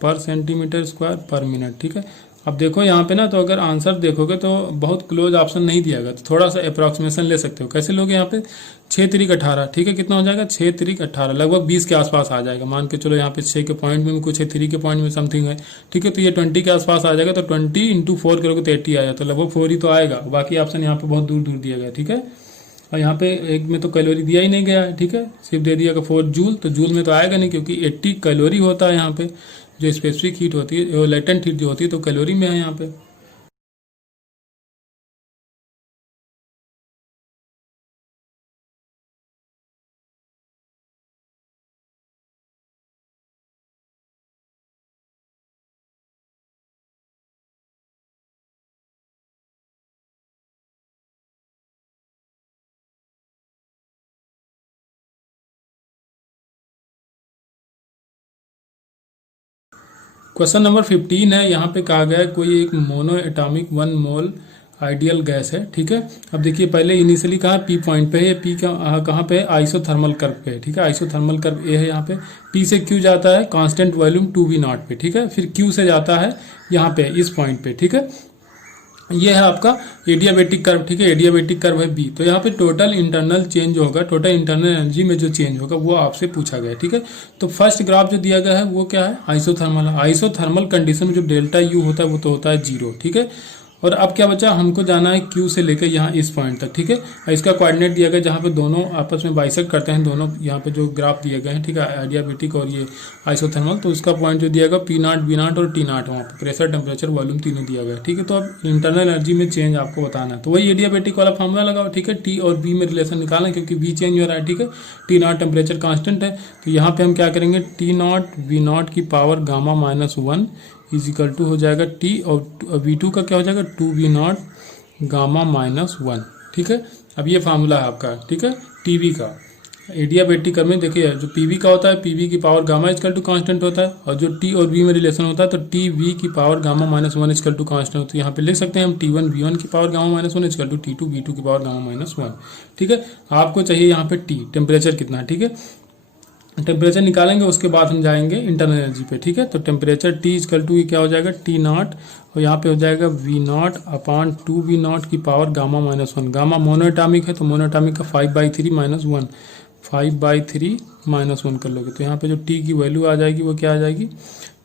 पर सेंटीमीटर स्क्वायर पर मिनट। ठीक है, अब देखो यहाँ पे ना, तो अगर आंसर देखोगे तो बहुत क्लोज ऑप्शन नहीं दिया गया, तो थोड़ा सा अप्रॉक्सीमेशन ले सकते हो। कैसे लोगे यहाँ पे 6 3 18। ठीक है, कितना हो जाएगा 6 3 18, लगभग 20 के आसपास आ जाएगा। मान के चलो यहाँ पे 6 के पॉइंट में कुछ है, 3 के पॉइंट में समथिंग है। ठीक है, तो ये 20 के आसपास आ जाएगा, तो 20 इंटू 4 करोगे तो 80 आएगा, तो लगभग 4 ही तो आएगा, बाकी ऑप्शन यहाँ पे बहुत दूर दूर दिया गया। ठीक है, और यहाँ पे एक में तो कैलोरी दिया ही नहीं गया है। ठीक है, सिर्फ दे दिया 4 जूल, तो जूल में तो आएगा नहीं, क्योंकि 80 कैलोरी होता है यहाँ पे, जो स्पेसिफिक हीट होती है, लेटेंट हीट जो होती है, तो कैलोरी में है यहाँ पे। क्वेश्चन नंबर 15 है, यहाँ पे कहा गया है कोई एक मोनो एटॉमिक 1 मोल आइडियल गैस है। ठीक है, अब देखिए पहले इनिशियली कहाँ पी पॉइंट पे है, पी कहाँ पे है, आइसोथर्मल कर्व पे है। ठीक है, आइसोथर्मल कर्व ए है यहाँ पे, पी से क्यू जाता है कांस्टेंट वॉल्यूम 2V0 पे। ठीक है, फिर क्यू से जाता है यहाँ पे इस पॉइंट पे। ठीक है, ये है आपका एडियाबेटिक कर्व। ठीक है, एडियाबेटिक कर्व है बी, तो यहाँ पे टोटल इंटरनल चेंज होगा, टोटल इंटरनल एनर्जी में जो चेंज होगा वो आपसे पूछा गया है। ठीक है, तो फर्स्ट ग्राफ जो दिया गया है वो क्या है, आइसोथर्मल है। आइसोथर्मल कंडीशन में जो डेल्टा यू होता है वो तो होता है 0। ठीक है, और अब क्या बचा, हमको जाना है Q से लेकर यहाँ इस पॉइंट तक, ठीक है। और इसका कोऑर्डिनेट दिया गया जहाँ पे दोनों आपस में बाइसेक्ट करते हैं, दोनों यहाँ पे जो ग्राफ दिए गए हैं, ठीक है, एडियाबेटिक और ये आइसोथर्मल, तो उसका पॉइंट जो दिया गया P0 B0 और T0, वहाँ पे प्रेशर टेम्परेचर वॉल्यूम तीनों दिया गया है, ठीक है। तो अब इंटरनल एनर्जी में चेंज आपको बताना है, तो वही एडियाबेटिक वाला फॉर्मूला लगाओ, ठीक है। टी और बी में रिलेशन निकालना, क्योंकि बी चेंज हो रहा है, ठीक है। T0 टेम्परेचर कांस्टेंट है, तो यहाँ पे हम क्या करेंगे, T0 V0 की power gamma -1 is equal to हो जाएगा T, और V2 का क्या हो जाएगा 2V0 गामा -1, ठीक है। अब ये फार्मूला है आपका, ठीक है, टीवी का। एडियाबेटिक में देखिए जो पीवी का होता है, पीवी की power gamma equal to constant होता है, और जो टी और बी में रिलेशन होता है तो टी वी की power gamma -1 equal to constant होता है। यहाँ पे लिख सकते हैं हम T1 V1 की power gamma -1 equal to T2 V2 की पावर गामा -1, ठीक है। आपको चाहिए यहाँ पे टी टेम्परेचर कितना है, ठीक है। टेम्परेचर निकालेंगे, उसके बाद हम जाएंगे इंटरनल एनर्जी पे, ठीक है। तो टेम्परेचर टी इजकल टू क्या हो जाएगा T0, और यहाँ पे हो जाएगा V0 अपॉन 2V0 की पावर गामा -1। गामा मोनोएटॉमिक है, तो मोनोएटॉमिक का 5/3 -1, 5/3 -1 कर लोगे, तो यहाँ पे जो टी की वैल्यू आ जाएगी वो क्या आ जाएगी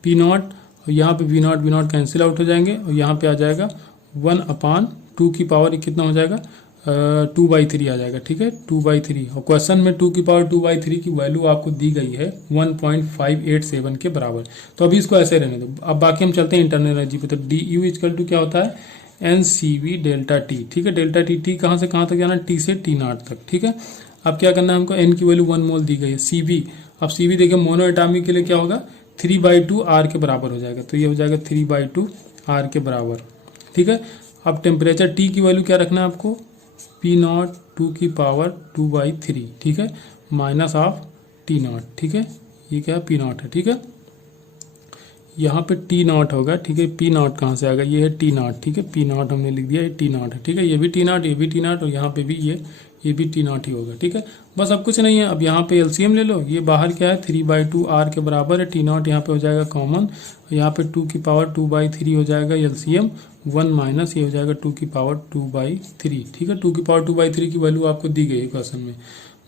P0, और यहाँ पे V0 कैंसिल आउट हो जाएंगे, और यहाँ पे आ जाएगा 1/2 की पावर कितना हो जाएगा 2/3 आ जाएगा, ठीक है, 2/3। और क्वेश्चन में 2 की पावर 2/3 की वैल्यू आपको दी गई है 1.587 के बराबर। तो अभी इसको ऐसे रहने दो, अब बाकी हम चलते हैं इंटरनल एनर्जी पे। तो डी यू इजकल टू क्या होता है NCV डेल्टा टी, ठीक है। डेल्टा टी कहाँ से कहाँ तक जाना, टी से T0 तक, ठीक है। अब क्या करना है हमको, एन की वैल्यू 1 मोल दी गई है। CV, अब CV देखिए मोनो एटॉमिक के लिए क्या होगा 3/2 R के बराबर हो जाएगा, तो ये हो जाएगा 3/2 R के बराबर, ठीक है। अब टेम्परेचर टी की वैल्यू क्या रखना है आपको, P0 2 की पावर 2/3, ठीक है, माइनस ऑफ T0, ठीक है। ये क्या P0 है, ठीक है। यहाँ पे T0 होगा, ठीक है। P0 कहाँ से आएगा, ये है T0, ठीक है। P0 हमने लिख दिया, ये T0 है, ठीक है। ये भी T0, ये भी T0, और यहाँ पे भी ये भी T0 ही होगा, ठीक है। बस अब कुछ नहीं है, अब यहाँ पे LCM ले लो, ये बाहर क्या है 3/2 R के बराबर है। T0 यहाँ पे हो जाएगा कॉमन, यहाँ पे 2 की पावर 2/3 हो जाएगा LCM 1 माइनस, ये हो जाएगा 2 की पावर 2/3, ठीक है। 2 की पावर 2/3 की वैल्यू आपको दी गई है क्वेश्चन में।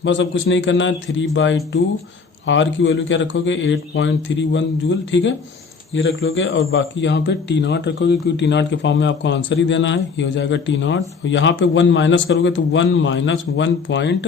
बस अब कुछ नहीं करना है, 3/2 R की वैल्यू क्या रखोगे 8.31 जूल, ठीक है, ये रख लोगे। और बाकी यहाँ पे T0 रखोगे, क्योंकि T0 के फॉर्म में आपको आंसर ही देना है, ये हो जाएगा T0। और यहाँ पे 1 माइनस करोगे तो 1 माइनस 1 पॉइंट,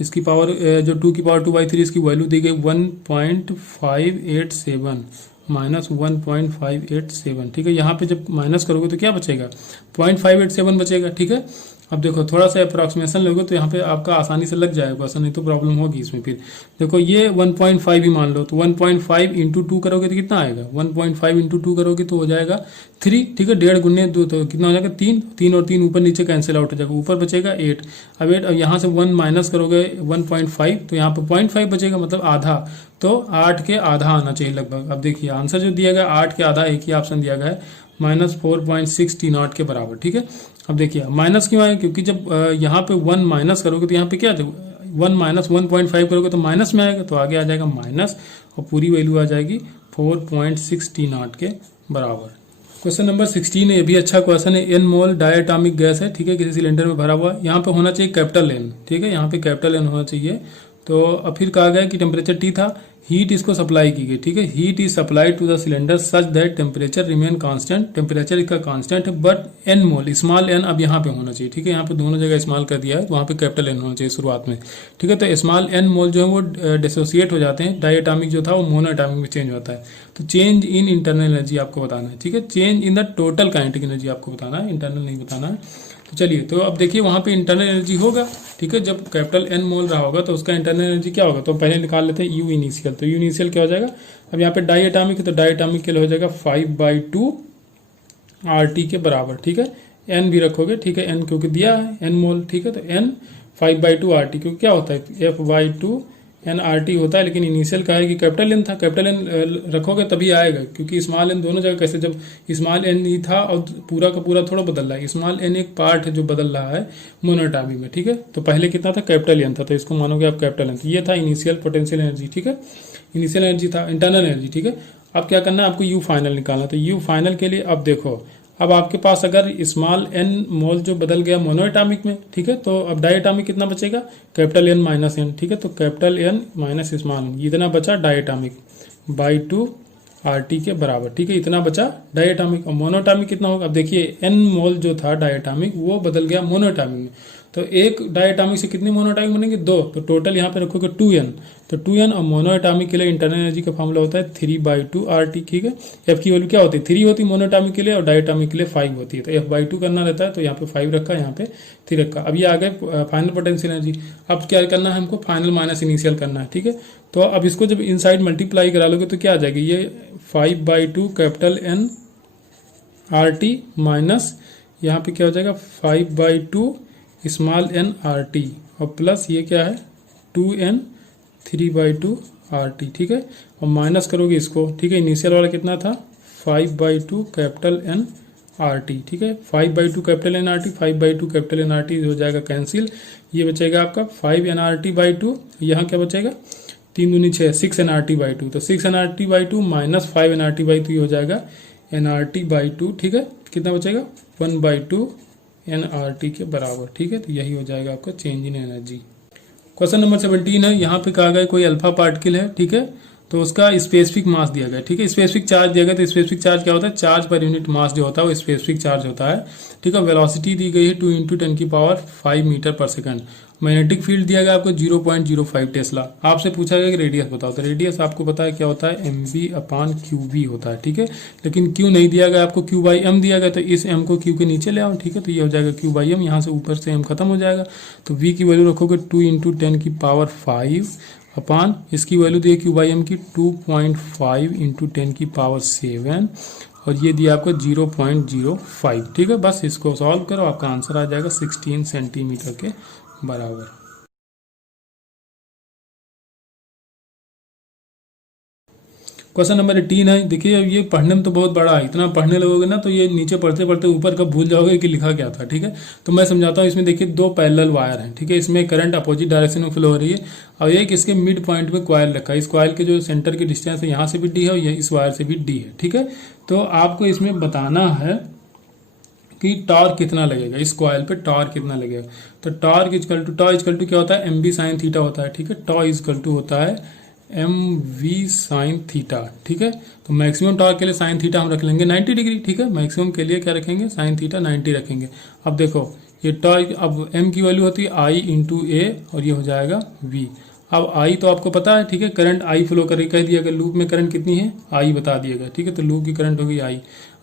इसकी पावर जो 2 की पावर 2/3 इसकी वैल्यू दी गई 1.587 माइनस 1.587, ठीक है। यहाँ पे जब माइनस करोगे तो क्या बचेगा 0.587 बचेगा, ठीक है। अब देखो थोड़ा सा अप्रॉक्सीमेशन लोगे तो यहाँ पे आपका आसानी से लग जाएगा क्वेश्चन, नहीं तो प्रॉब्लम होगी इसमें। फिर देखो ये 1.5 ही मान लो, तो 1.5 इंटू 2 करोगे तो कितना आएगा, 1.5 इंटू 2 करोगे तो हो जाएगा 3, ठीक है। 1.5 गुने 2 तो कितना हो जाएगा 3, 3 और 3 ऊपर नीचे कैंसिल आउट हो जाएगा, ऊपर बचेगा 8। अब 8, अब यहाँ से 1 माइनस करोगे 1.5, तो यहाँ पे 0.5 बचेगा, मतलब आधा, तो 8 के आधा आना चाहिए लगभग। अब देखिए आंसर जो दिया गया 8 के आधा, एक ही ऑप्शन दिया गया है -4.6 T0 के बराबर, ठीक है। अब देखिए माइनस क्यों आए, क्योंकि जब यहाँ पे 1 माइनस करोगे तो यहाँ पे क्या 1 माइनस 1.5 करोगे तो माइनस में आएगा, तो आगे आ जाएगा माइनस, और पूरी वैल्यू आ जाएगी 4.6 T0 के बराबर। क्वेश्चन नंबर 16 है, ये भी अच्छा क्वेश्चन है। N मोल डायटॉमिक गैस है, ठीक है, किसी सिलेंडर में भरा हुआ है। यहाँ पे होना चाहिए कैपिटल N, ठीक है, यहाँ पे कैपिटल N होना चाहिए। तो अब फिर कहा गया कि टेम्परेचर T था, हीट इसको सप्लाई की गई, ठीक है। Heat is supply to the cylinder such that temperature remain constant, temperature इसका कांस्टेंट है, but N mole small n अब यहाँ पे होना चाहिए, ठीक है। यहाँ पे दोनों जगह स्मॉल कर दिया है, वहाँ पे कैपिटल N होना चाहिए शुरुआत में, ठीक है। तो स्मॉल n मोल जो है वो डिसोसिएट हो जाते हैं, डायटॉमिक जो था वो मोनोएटॉमिक में चेंज होता है। तो चेंज इन इंटरनल एनर्जी आपको बताना है, ठीक है। Change in the total kinetic energy आपको बताना है, इंटरनल नहीं बताना है। तो चलिए, तो अब देखिए वहाँ पे इंटरनल एनर्जी होगा, ठीक है, जब कैपिटल N मोल रहा होगा तो उसका इंटरनल एनर्जी क्या होगा, तो पहले निकाल लेते हैं U इनिशियल। तो U इनिशियल क्या हो जाएगा, अब यहाँ पे डायटॉमिक है तो डायटॉमिक के लिए हो जाएगा 5/2 RT के बराबर, ठीक है। N भी रखोगे, ठीक है, N क्योंकि दिया है N मोल, ठीक है। तो N 5/2 RT, क्योंकि क्या होता है F/2 NRT होता है, लेकिन इनिशियल का है कि कैपिटल N था, कैपिटल N रखोगे तभी आएगा, क्योंकि स्मॉल n दोनों जगह कैसे, जब स्मॉल n ही था और पूरा का पूरा थोड़ा बदल रहा है, स्मॉल n एक पार्ट है जो बदल रहा है मोनोएटॉमिक में, ठीक है। तो पहले कितना था कैपिटल N था, तो इसको मानोगे आप कैपिटल N। तो ये था इनिशियल पोटेंशियल एनर्जी, ठीक है, इनिशियल एनर्जी था, इंटरनल एनर्जी, ठीक है। अब क्या करना है आपको U फाइनल निकालना। तो U फाइनल के लिए अब देखो, अब आपके पास अगर स्मॉल n मोल जो बदल गया मोनोएटॉमिक में, ठीक है, तो अब डायटॉमिक कितना बचेगा कैपिटल N माइनस n, ठीक है। तो capital N minus small n, इतना बचा डायटॉमिक /2 RT के बराबर, ठीक है। इतना बचा डायटोमिक। और मोनोटॉमिक कितना होगा, अब देखिए N मोल जो था डायटोमिक वो बदल गया मोनोटॉमिक में। तो एक डायटोमिक से कितने मोनोटॉमिक बनेंगे, 2। तो टोटल यहाँ पे रखोगे 2N। तो 2N और मोनोटॉमिक के लिए इंटरनल एनर्जी का फॉर्मूला होता है 3/2 RT, ठीक है। F की वैल्यू क्या होती है, 3 होती है मोनोटॉमिक के लिए, और डायटोमिक के लिए 5 होती है। तो F/2 करना रहता है, तो यहाँ पे 5 रखा, यहाँ पे 3 रखा। अब ये आ गए फाइनल पोटेंशियल एनर्जी। अब क्या करना है हमको, फाइनल माइनस इनिशियल करना है, ठीक है। तो अब इसको जब इनसाइड मल्टीप्लाई करा लोगे तो क्या आ जाएगी, ये 5/2 कैपिटल N RT माइनस यहाँ पे क्या हो जाएगा 5/2 स्मॉल n RT, और प्लस ये क्या है 2N 3/2 RT, ठीक है। और माइनस करोगे इसको, ठीक है। इनिशियल वाला कितना था 5/2 कैपिटल N RT, ठीक है। 5/2 capital N RT, 5/2 capital N RT हो जाएगा कैंसिल। ये बचेगा आपका 5nRT/2, यहाँ क्या बचेगा 3 दूनी 6, 6nRT/2। तो 6nRT/2 माइनस 5nRT/2 हो जाएगा nRT/2, ठीक है। कितना बचेगा 1/2 nRT के बराबर, ठीक है। तो यही हो जाएगा आपका change in energy. Question number 17 है, यहाँ पे कहा गया कोई अल्फा पार्टिकल है, ठीक है। तो उसका स्पेसिफिक मास दिया गया, ठीक है। स्पेसिफिक चार्ज दिया गया, तो स्पेसिफिक चार्ज क्या होता है, चार्ज पर यूनिट मास जो होता है वो स्पेसिफिक चार्ज होता है, ठीक है। वेलोसिटी दी गई है 2 × 10⁵ मीटर पर सेकंड। मैग्नेटिक फील्ड दिया गया आपको 0.05 टेस्ला। आपसे पूछा गया कि रेडियस बताओ, तो रेडियस आपको पता है क्या होता है, mv/qv होता है, ठीक है। लेकिन क्यू नहीं दिया गया आपको, q/m दिया गया, तो इस m को q के नीचे ले आओ, ठीक है। तो ये हो जाएगा q/m, यहाँ से ऊपर से m खत्म हो जाएगा। तो v की वैल्यू रखोगे 2 × 10⁵ अपान इसकी वैल्यू दी है q/m की 2.5 × 10⁷, और ये दिया आपको 0.05, ठीक है। बस इसको सॉल्व करो, आपका आंसर आ जाएगा 16 सेंटीमीटर के बराबर। क्वेश्चन नंबर 18 है, देखिए अब ये पढ़ने में तो बहुत बड़ा है, इतना पढ़ने लगोगे ना तो ये नीचे पढ़ते पढ़ते ऊपर का भूल जाओगे कि लिखा क्या था, ठीक है। तो मैं समझाता हूँ। इसमें देखिए 2 पैरेलल वायर हैं, ठीक है। इसमें करंट अपोजिट डायरेक्शन में फ्लो हो रही है, और एक इसके मिड पॉइंट में कॉइल रखा है। इस कॉइल के जो सेंटर की डिस्टेंस है यहाँ से भी d है, और ये इस वायर से भी d है, ठीक है। तो आपको इसमें बताना है कि टॉर्क कितना लगेगा, इस कॉइल पे टॉर्क कितना लगेगा। तो टॉर्क इजकल टू क्या होता है, mv sin थीटा होता है, ठीक है। टॉ इजकल टू होता है mv sin थीटा, ठीक है। तो मैक्सिमम टॉर्क के लिए sin थीटा हम रख लेंगे 90 डिग्री, ठीक है। मैक्सिमम के लिए क्या रखेंगे, sin थीटा 90 रखेंगे। अब देखो ये टॉर्क, अब m की वैल्यू होती है I × a, और ये हो जाएगा v। अब I तो आपको पता है, ठीक है। करंट I फ्लो कर रही, कह दिया अगर लूप में करंट कितनी है I बता दिएगा, ठीक है। तो लूप की करंट होगी I।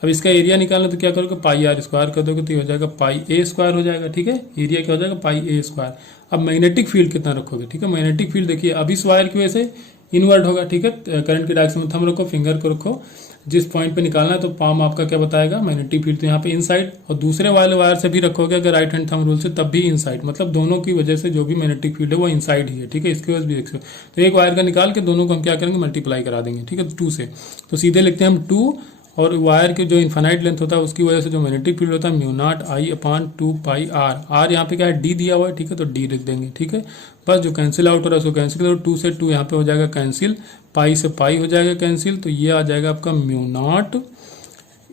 अब इसका एरिया निकालना तो क्या करोगे, πr² कर दोगे तो ये हो जाएगा πa² हो जाएगा, ठीक है। एरिया क्या हो जाएगा πa²। अब मैग्नेटिक फील्ड कितना रखोगे, ठीक है। मैग्नेटिक फील्ड देखिए अब इस वायर की वजह से इनवर्ट होगा, ठीक है। करंट की डायरेक्शन में थंब रखो, फिंगर को रखो जिस पॉइंट पे निकालना है, तो पाम आपका क्या बताएगा मैग्नेटिक फील्ड। तो यहाँ पे इनसाइड, और दूसरे वाले वायर से भी रखोगे अगर राइट हैंड थंब रूल से, तब भी इनसाइड। मतलब दोनों की वजह से जो भी मैग्नेटिक फील्ड है वो इनसाइड ही है, ठीक है। इसकी वजह से भी देख सकते हो। तो एक वायर का निकाल के दोनों को हम क्या करेंगे, मल्टीप्लाई करा देंगे, ठीक है, 2 से। तो सीधे लिखते हैं हम 2, और वायर के जो इन्फाइनाइट लेंथ होता है उसकी वजह से जो मैग्नेटिक फील्ड होता है μ0I/2πr। r यहाँ पे क्या है, d दिया हुआ है, ठीक है। तो d लिख देंगे, ठीक है। बस जो कैंसिल आउट हो रहा है उसको कैंसिल करो, 2 से 2 यहाँ पे हो जाएगा कैंसिल, पाई से पाई हो जाएगा कैंसिल। तो ये आ जाएगा आपका μ0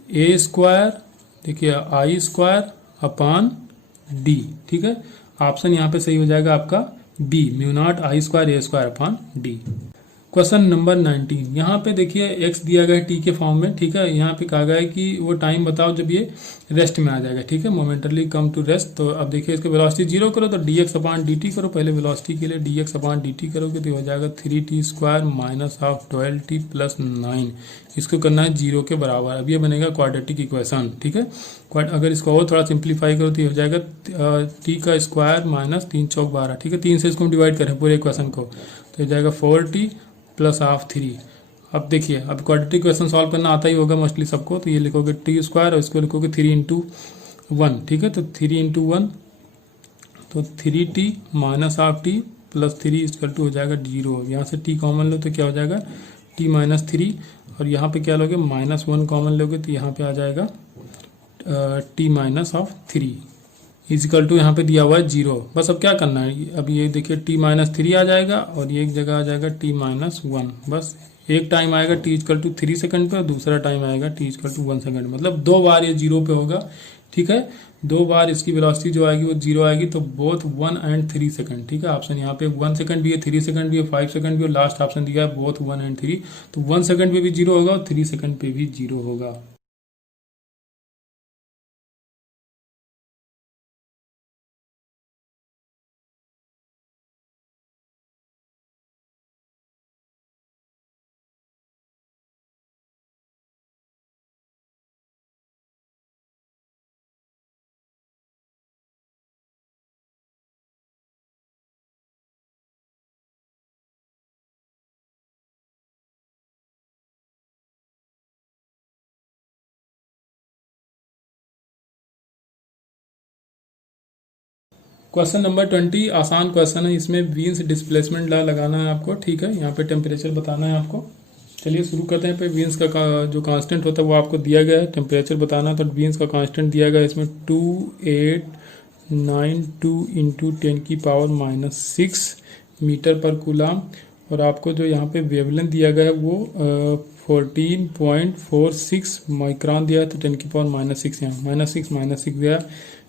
a², देखिए I²/d, ठीक है। ऑप्शन यहाँ पे सही हो जाएगा आपका B, μ0 I² a²/d। Question number 19, यहाँ पे देखिए x दिया गया है t के फॉर्म में, ठीक है। यहाँ पे कहा गया है कि वो टाइम बताओ जब ये रेस्ट में आ जाएगा, ठीक है, मोमेंटरली कम टू रेस्ट। तो अब देखिए इसका वेलोसिटी 0 करो, तो dx/dt करो। पहले वेलोसिटी के लिए dx/dt करोगे तो हो जाएगा 3t² - ½ 12t + 9। इसको करना है 0 के बराबर। अब ये बनेगा क्वाड्रेटिक इक्वेशन, ठीक है। अगर इसको और थोड़ा सिंप्लीफाई करो तो ये हो जाएगा t² - 3 × 12, ठीक है। 3 से इसको डिवाइड करें पूरे इक्वेशन को, तो हो जाएगा 4t + ½ 3। अब देखिए अब क्वाड्रेटिक इक्वेशन सॉल्व करना आता ही होगा मोस्टली सबको। तो ये लिखोगे t² और इसको लिखोगे 3 × 1, ठीक है। तो 3 × 1 तो 3t - ½ + 3 = हो जाएगा 0। यहाँ से t कॉमन लो तो क्या हो जाएगा t - 3, और यहाँ पे क्या लोगे -1 कॉमन लोगे तो यहाँ पे आ जाएगा t - 3 = यहाँ पे दिया हुआ है 0। बस अब क्या करना है, अब ये देखिए t - 3 आ जाएगा, और ये एक जगह आ जाएगा t - 1। बस एक टाइम आएगा t = 3 सेकंड पे, और दूसरा टाइम आएगा t = 1 सेकंड। मतलब 2 बार ये 0 पे होगा, ठीक है। दो बार इसकी वेलोसिटी जो आएगी वो 0 आएगी, तो बोथ 1 एंड 3 सेकंड, ठीक है। ऑप्शन यहाँ पे 1 सेकंड भी है, 3 सेकंड भी है, 5 सेकंड भी है, और लास्ट ऑप्शन दिया है बोथ 1 एंड 3, तो 1 सेकंड पे भी 0 होगा और 3 सेकंड पे भी 0 होगा। क्वेश्चन नंबर 20 आसान क्वेश्चन है, इसमें वीन्स डिस्प्लेसमेंट लॉ लगाना है आपको, ठीक है। यहाँ पे टेम्परेचर बताना है आपको। चलिए शुरू करते हैं। पे वीन्स का जो कांस्टेंट होता है वो आपको दिया गया है, टेम्परेचर बताना है, तो वीन्स का कांस्टेंट दिया गया है इसमें 2892 इंटू 10⁻⁻6 मीटर पर कूलाम, और आपको जो यहाँ पे वेवलेंथ दिया गया है वो 14.46 माइक्रोन दिया है, तो 10⁻⁻6 यहाँ -6 दिया है।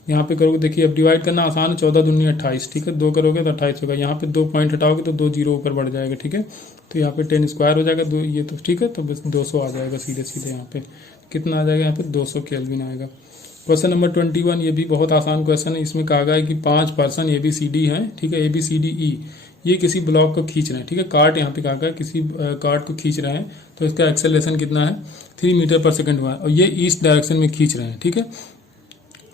यहाँ पे करोगे, देखिए अब डिवाइड करना आसान है, 14 दूनी 28, ठीक है। 2 करोगे तो 28 होगा, यहाँ पे 2 पॉइंट हटाओगे तो 2 जीरो ऊपर बढ़ जाएगा, ठीक है। तो यहाँ पे 10 स्क्वायर हो जाएगा, दो ये तो ठीक है, तो बस 200 आ जाएगा सीधे सीधे। यहाँ पे कितना आ जाएगा, यहाँ पे 200 केल्विन आएगा। क्वेश्चन नंबर 21, ये भी बहुत आसान क्वेश्चन है। इसमें कहा गया है कि 5 पर्सन ABCD हैं, ठीक है, ABCDE, ये किसी ब्लॉक को खींच रहे हैं, ठीक है। कार्ट यहाँ पे कहा गया किसी कार्ट को खींच रहे हैं, तो इसका एक्सेलरेशन कितना है, 3 मीटर पर सेकंड हुआ है, और ये ईस्ट डायरेक्शन में खींच रहे हैं, ठीक है।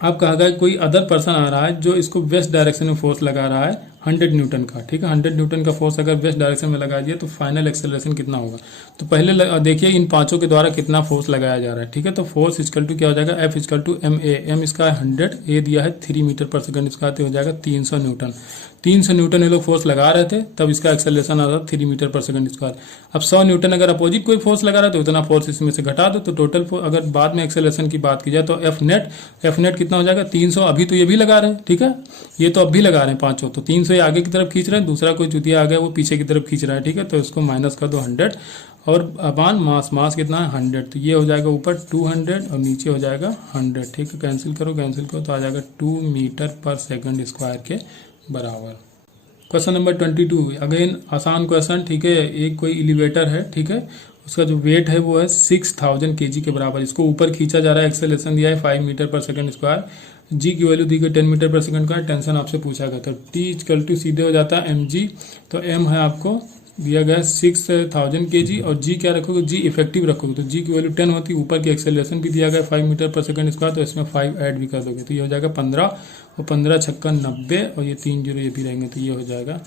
अब कहा गया कोई अदर पर्सन आ रहा है जो इसको वेस्ट डायरेक्शन में फोर्स लगा रहा है 100 न्यूटन का, ठीक है। 100 न्यूटन का फोर्स अगर वेस्ट डायरेक्शन में लगा दिया तो फाइनल एक्सेलरेशन कितना होगा। तो पहले देखिए इन पांचों के द्वारा कितना फोर्स लगाया जा रहा है, ठीक है। तो फोर्स इक्वल टू क्या हो जाएगा, F equal to MA, M इसका 100, A दिया है 3 मीटर पर सेकंड, इसका हो जाएगा 300 न्यूटन। 300 न्यूटन ये लोग फोर्स लगा रहे थे, तब इसका एक्सेलरेशन आ रहा था 3 मीटर पर सेकंड स्क्वायर। अब 100 न्यूटन अगर अपोजिट कोई फोर्स लगा रहा है तो उतना फोर्स इसमें से घटा दो, तो टोटल अगर बाद में एक्सेलरेशन की बात की जाए तो एफ नेट कितना हो जाएगा 300। अभी तो ये भी लगा रहे हैं, ठीक है, ये तो अब भी लगा रहे हैं पांचों, तो 300 आगे की तरफ खींच रहे हैं, दूसरा कोई चुतिया आ गया वो पीछे की तरफ खींच रहा है, ठीक है। तो इसको माइनस कर दो 100, और अपान मास कितना है 100, तो ये हो जाएगा ऊपर 200 और नीचे हो जाएगा 100, ठीक है। कैंसिल करो तो आ जाएगा 2 मीटर पर सेकंड स्क्वायर के बराबर। क्वेश्चन नंबर 22, अगेन आसान क्वेश्चन, ठीक है। एक कोई एलिवेटर है, ठीक है, उसका जो वेट है वो है 6000 kg के बराबर, इसको ऊपर खींचा जा रहा है, एक्सेलरेशन दिया है 5 मीटर पर सेकंड स्क्वायर, जी की वैल्यू दी गई 10 मीटर पर सेकंड का, टेंशन आपसे पूछा गया, तो टी इक्वल टू सीधे हो जाता है mg, तो m है आपको दिया गया 6000 kg, और g क्या रखोगे, g इफेक्टिव रखोगे, तो g की वैल्यू 10 होती है, ऊपर की एक्सेलरेशन भी दिया गया 5 मीटर पर सेकंड स्क्वायर, तो इसमें 5 ऐड भी कर दोगे तो ये हो जाएगा 15, और 15 छक्का 90, और ये 3 जीरो ये भी रहेंगे, तो ये हो जाएगा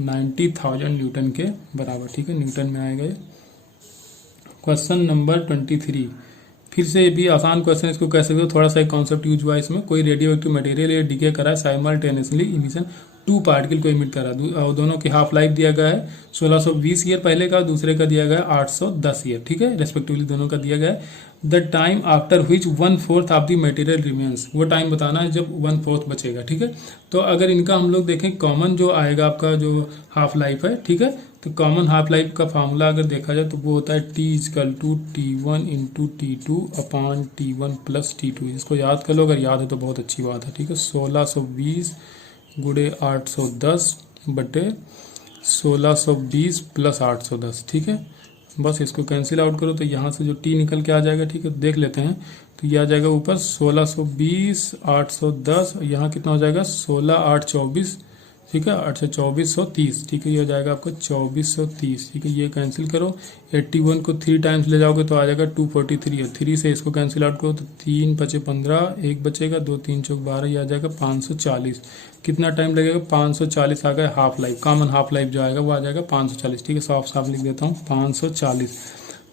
90,000 न्यूटन के बराबर, ठीक है, न्यूटन में आएगा ये। क्वेश्चन नंबर 23, फिर से ये भी आसान क्वेश्चन, इसको कह सकते हो थोड़ा सा एक कॉन्सेप्ट यूज हुआ है इसमें। कोई रेडियो एक्टिव मटेरियल ये डिके करा है साइमल्टेनियसली इमिशन 2 पार्टिकल को इमिट करा, दोनों की हाफ लाइफ दिया गया है 1620 ईयर पहले का, दूसरे का दिया गया है 810 ईयर, ठीक है, रेस्पेक्टिवली दोनों का दिया गया है। The time after which 1/4 of the material remains, वो टाइम बताना है जब 1/4 बचेगा, ठीक है। तो अगर इनका हम लोग देखें कॉमन जो आएगा आपका जो हाफ लाइफ है, ठीक है, तो कॉमन हाफ लाइफ का फार्मूला अगर देखा जाए तो वो होता है T equal to T1 into T2 upon T1 plus T2, इसको याद कर लो, अगर याद है तो बहुत अच्छी बात है, ठीक है। 1620 गुणे 810 बटे 1620 प्लस 810, ठीक है, बस इसको कैंसिल आउट करो तो यहाँ से जो T निकल के आ जाएगा, ठीक है, देख लेते हैं, तो ये आ जाएगा ऊपर 1620 810, यहाँ कितना हो जाएगा 16 8 24, ठीक है, 8 से 2430, ठीक है, ये हो जाएगा आपको 2430, ठीक है, ये कैंसिल करो, 81 को 3 टाइम्स ले जाओगे तो आ जाएगा 243, और 3 से इसको कैंसिल आउट करो तो 3 बचे 15, 1 बचेगा, 2 3 चौक 12, ये आ जाएगा 540। कितना टाइम लगेगा 540 आ गया half life, common half life जो आएगा वो आ जाएगा 540, ठीक है, साफ साफ लिख देता हूँ 540,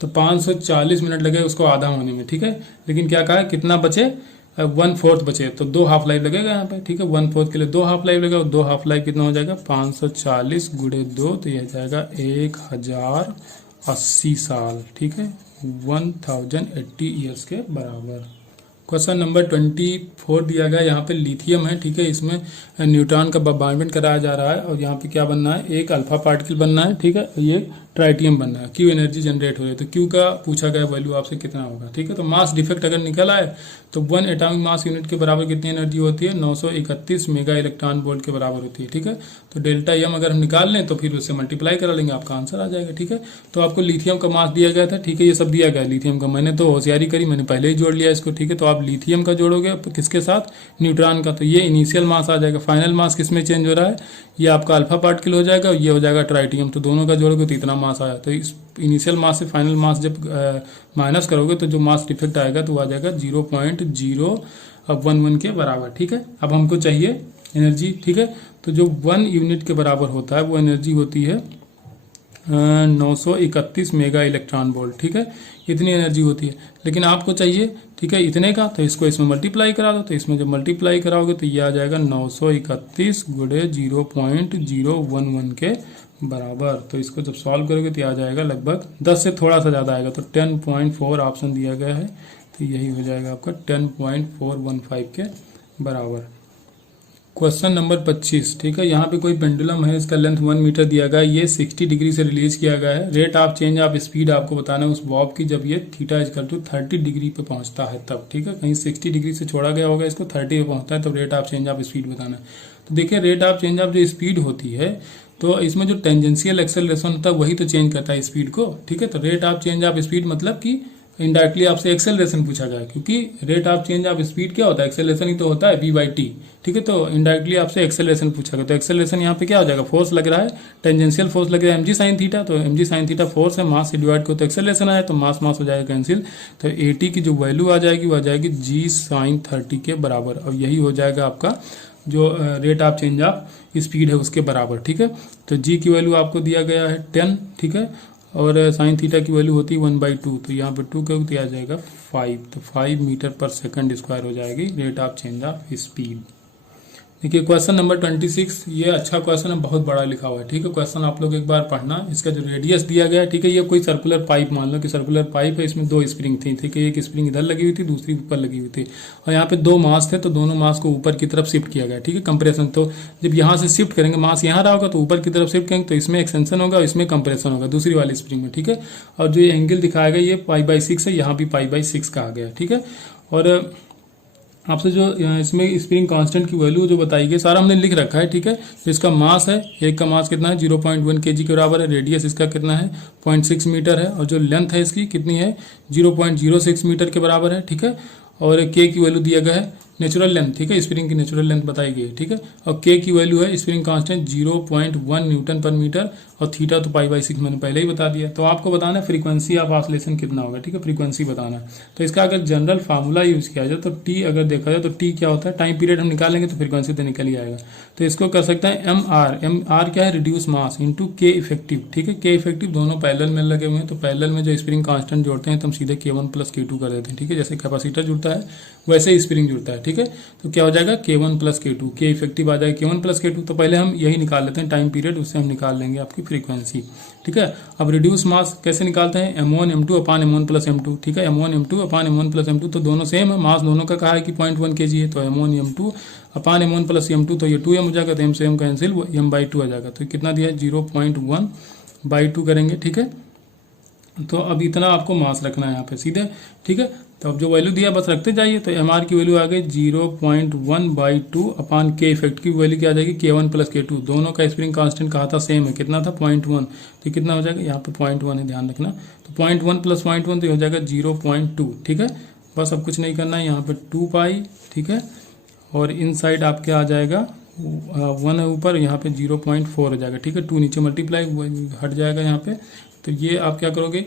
तो 540 मिनट लगेगा उसको आधा होने में, ठीक है। लेकिन क्या कहा कितना बचे 1/4 बचे, तो 2 हाफ लाइफ लगेगा यहाँ पे, ठीक है, 1/4 के लिए 2 हाफ लाइफ लगेगा, 2 हाफ लाइफ कितना हो जाएगा 540 गुणे 2, तो यह जाएगा 1080 साल, ठीक है, 1080 ईयर्स के बराबर। क्वेश्चन नंबर 24 दिया गया, यहाँ पे लिथियम है, ठीक है, इसमें न्यूट्रॉन का बॉम्बार्डमेंट कराया जा रहा है, और यहाँ पे क्या बनना है, एक अल्फा पार्टिकल बनना है, ठीक है, ये ट्राइटियम बनना है, क्यू एनर्जी जनरेट हो रही है, तो क्यू का पूछा गया वैल्यू आपसे कितना होगा, ठीक है। तो मास डिफेक्ट अगर निकल आए तो 1 एटॉमिक मास यूनिट के बराबर कितनी एनर्जी होती है, 931 मेगा इलेक्ट्रॉन वोल्ट के बराबर होती है, ठीक है। तो डेल्टा एम अगर हम निकाल लें तो फिर उससे मल्टीप्लाई करा लेंगे, आपका आंसर आ जाएगा, ठीक है। तो आपको लिथियम का मास दिया गया था, ठीक है, ये सब दिया गया है लिथियम का, मैंने तो होशियारी करी, मैंने पहले ही जोड़ लिया इसको, ठीक है। तो आप लिथियम का जोड़ोगे किसके साथ, न्यूट्रॉन का, तो ये इनिशियल मास आ जाएगा। फाइनल मास किस में चेंज हो रहा है, ये आपका अल्फा पार्टिकल हो जाएगा और ये हो जाएगा ट्राइटियम, तो दोनों का जोड़ोगे तो इतना मास आया। तो इस इनिशियल मास से फाइनल मास जब माइनस करोगे तो जो मास डिफेक्ट आएगा तो आ जाएगा 0.011 के बराबर, ठीक है। अब हमको चाहिए एनर्जी, ठीक है। तो जो 1 यूनिट के बराबर होता है वो एनर्जी होती है 931 मेगा इलेक्ट्रॉन वोल्ट, ठीक है, इतनी एनर्जी होती है। लेकिन आपको चाहिए, ठीक है, इतने का, तो इसको इसमें मल्टीप्लाई करा दो, तो इसमें जब मल्टीप्लाई कराओगे तो ये आ जाएगा 931 गुणे 0.011 के बराबर। तो इसको जब सॉल्व करोगे तो आ जाएगा लगभग 10 से थोड़ा सा ज़्यादा आएगा, तो 10.4 ऑप्शन दिया गया है, तो यही हो जाएगा आपका 10.415 के बराबर। क्वेश्चन नंबर 25, ठीक है। यहाँ पे कोई पेंडुलम है, इसका लेंथ 1 मीटर दिया गया है, ये 60 डिग्री से रिलीज किया गया है। Rate of change of speed आपको बताना है उस बॉब की जब ये थीटा इक्वल टू 30 डिग्री पे पहुंचता है तब, ठीक है। कहीं 60 डिग्री से छोड़ा गया होगा, इसको 30 पे पहुंचता है तो rate of change of speed बताना है। तो देखिए रेट ऑफ चेंज ऑफ जो स्पीड होती है तो इसमें जो टेंजेंशियल एक्सेलरेशन होता है वही तो चेंज करता है स्पीड को, ठीक है। तो rate of change of speed मतलब कि इनडायरेक्टली आपसे एक्सेलरेशन पूछा गया, क्योंकि rate of change of speed क्या होता है, एक्सेलरेशन ही तो होता है v/t, ठीक है। तो इनडायरेक्टली आपसे एक्सेलरेशन पूछा गया, तो एक्सेलरेशन यहाँ पे क्या हो जाएगा, फोर्स लग रहा है, टेंजेंशियल फोर्स लग रहा है mg sin थीटा, तो mg sin थीटा फोर्स है, मास से डिवाइड को तो एक्सेलरेशन आया, तो मास मास हो जाएगा कैंसिल, तो at की जो वैल्यू आ जाएगी वो आ जाएगी g sin 30 के बराबर, और यही हो जाएगा आपका जो rate of change of speed है उसके बराबर, ठीक है। तो g की वैल्यू आपको दिया गया है 10, ठीक है, और साइन थीटा की वैल्यू होती है 1/2, तो यहाँ पे 2 का आ जाएगा 5, तो 5 मीटर पर सेकंड स्क्वायर हो जाएगी rate of change of speed. देखिए क्वेश्चन नंबर 26, ये अच्छा क्वेश्चन है, बहुत बड़ा लिखा हुआ है, ठीक है। क्वेश्चन आप लोग एक बार पढ़ना, इसका जो रेडियस दिया गया है, ठीक है, ये कोई सर्कुलर पाइप, मान लो कि सर्कुलर पाइप है, इसमें 2 स्प्रिंग थी, ठीक है, एक स्प्रिंग इधर लगी हुई थी, दूसरी ऊपर लगी हुई थी, और यहाँ पे 2 मास थे, तो दोनों मास को ऊपर की तरफ शिफ्ट किया गया, ठीक है, कंप्रेशन। तो जब यहाँ से शिफ्ट करेंगे, मास यहाँ रहा होगा तो ऊपर की तरफ शिफ्ट करेंगे तो इसमें एक्सटेंशन होगा और इसमें कंप्रेशन होगा दूसरी वाली स्प्रिंग में, ठीक है। और जो एंगल दिखाया गया ये π/6 है, यहाँ भी π/6 का आ गया, ठीक है। और आपसे जो इसमें स्प्रिंग कांस्टेंट की वैल्यू जो बताई गई सारा हमने लिख रखा है, ठीक है। तो इसका मास है, एक का मास कितना है 0.1 kg के बराबर है, रेडियस इसका कितना है 0.6 मीटर है, और जो लेंथ है इसकी कितनी है 0.06 मीटर के बराबर है, ठीक है। और k की वैल्यू दिया गया है नेचुरल लेंथ, ठीक है, स्प्रिंग की नेचुरल लेंथ बताई गई है, ठीक है। और k की वैल्यू है spring constant 0.1 Newton per metre, और थीटा तो π/6 मैंने पहले ही बता दिया। तो आपको बताना है फ्रीक्वेंसी ऑफ ऑसिलेशन कितना होगा, ठीक है, फ्रीक्वेंसी बताना है। तो इसका अगर जनरल फार्मूला यूज किया जाए तो t अगर देखा जाए तो t क्या होता है, टाइम पीरियड हम निकालेंगे तो फ्रीक्वेंसी तो निकल ही आएगा। तो इसको कर सकते हैं mr क्या है, reduce mass into k effective, ठीक है। k इफेक्टिव दोनों पैरेलल में लगे हुए हैं, तो पैरेलल में जो स्प्रिंग कांस्टेंट जोड़ते हैं तो हम सीधे k1 + k2 कर देते हैं, ठीक है। जैसे कैपेसिटर जुड़ता है वैसे ही स्प्रिंग जुड़ता है, ठीक है। तो क्या हो जाएगा k1 + k2, k इफेक्टिव आ जाएगा k1 + k2। तो पहले हम यही निकाल लेते हैं टाइम पीरियड, उससे हम निकाल लेंगे आपकी फ्रीक्वेंसी, ठीक है। अब रिड्यूस मास कैसे निकालते हैं, m1 m2 अपान m1 + m2, ठीक है, m1 m2 अपान m1 + m2, तो दोनों सेम है, मास दोनों का कहा है कि 0.1 kg है, तो m1 m2 अपान m1 + m2, तो ये 2m हो जाएगा, तो m से m कैंसिल, m/2 आ जाएगा, तो कितना दिया है 0.1/2 करेंगे, ठीक है। तो अब इतना आपको मास रखना है यहाँ पे सीधे, ठीक है। तो अब जो वैल्यू दिया बस रखते जाइए, तो एम आर की वैल्यू आ गई 0.1/2 अपान के इफेक्ट की वैल्यू क्या आ जाएगी k1 + k2, दोनों का स्प्रिंग कांस्टेंट कहा था सेम है, कितना था 0.1, तो कितना हो जाएगा यहाँ पे 0.1 है, ध्यान रखना, तो 0.1 + 0.1 तो हो जाएगा 0.2, ठीक है। बस अब कुछ नहीं करना है, यहाँ पे 2π, ठीक है, और इन साइड आपके आ जाएगा 1 है ऊपर, यहाँ पे 0.4 हो जाएगा, ठीक है, 2 नीचे मल्टीप्लाई हट जाएगा यहाँ पे। तो ये आप क्या करोगे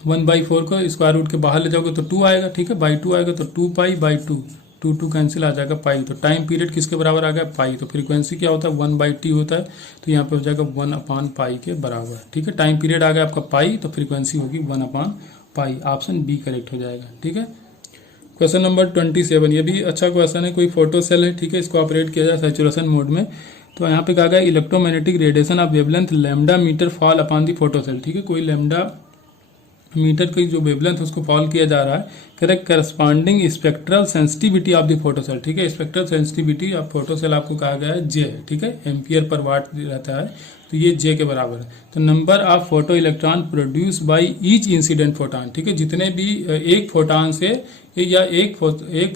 1/4 को स्क्वायर रूट के बाहर ले जाओगे तो 2 आएगा, ठीक है, /2 आएगा, तो 2π/2, 2 कैंसिल आ जाएगा पाई। तो टाइम पीरियड किसके बराबर आ गया पाई, तो फ्रीक्वेंसी क्या होता है 1/t होता है, तो यहाँ पे हो जाएगा 1/पाई के बराबर, ठीक है। टाइम पीरियड आ गया आपका पाई, तो फ्रीक्वेंसी होगी 1/पाई, ऑप्शन बी करेक्ट हो जाएगा, ठीक है। क्वेश्चन नंबर 27, ये भी अच्छा क्वेश्चन है, कोई फोटो सेल है, ठीक है, इसको ऑपरेट किया जाए सैचुरेशन मोड में। तो यहाँ पे कहा गया electromagnetic radiation of wavelength lambda metre fall upon the photo cell, ठीक है, कोई लैम्डा मीटर की जो वेवलेंथ उसको फॉल किया जा रहा है, correct corresponding spectral sensitivity of the photo cell, ठीक है। Spectral sensitivity of photo cell आपको कहा गया है जे, ठीक है, एम्पियर पर वाट रहता है, तो ये जे के बराबर है। तो number of photo electron produce by each incident photon, ठीक है, जितने भी एक फोटॉन से या एक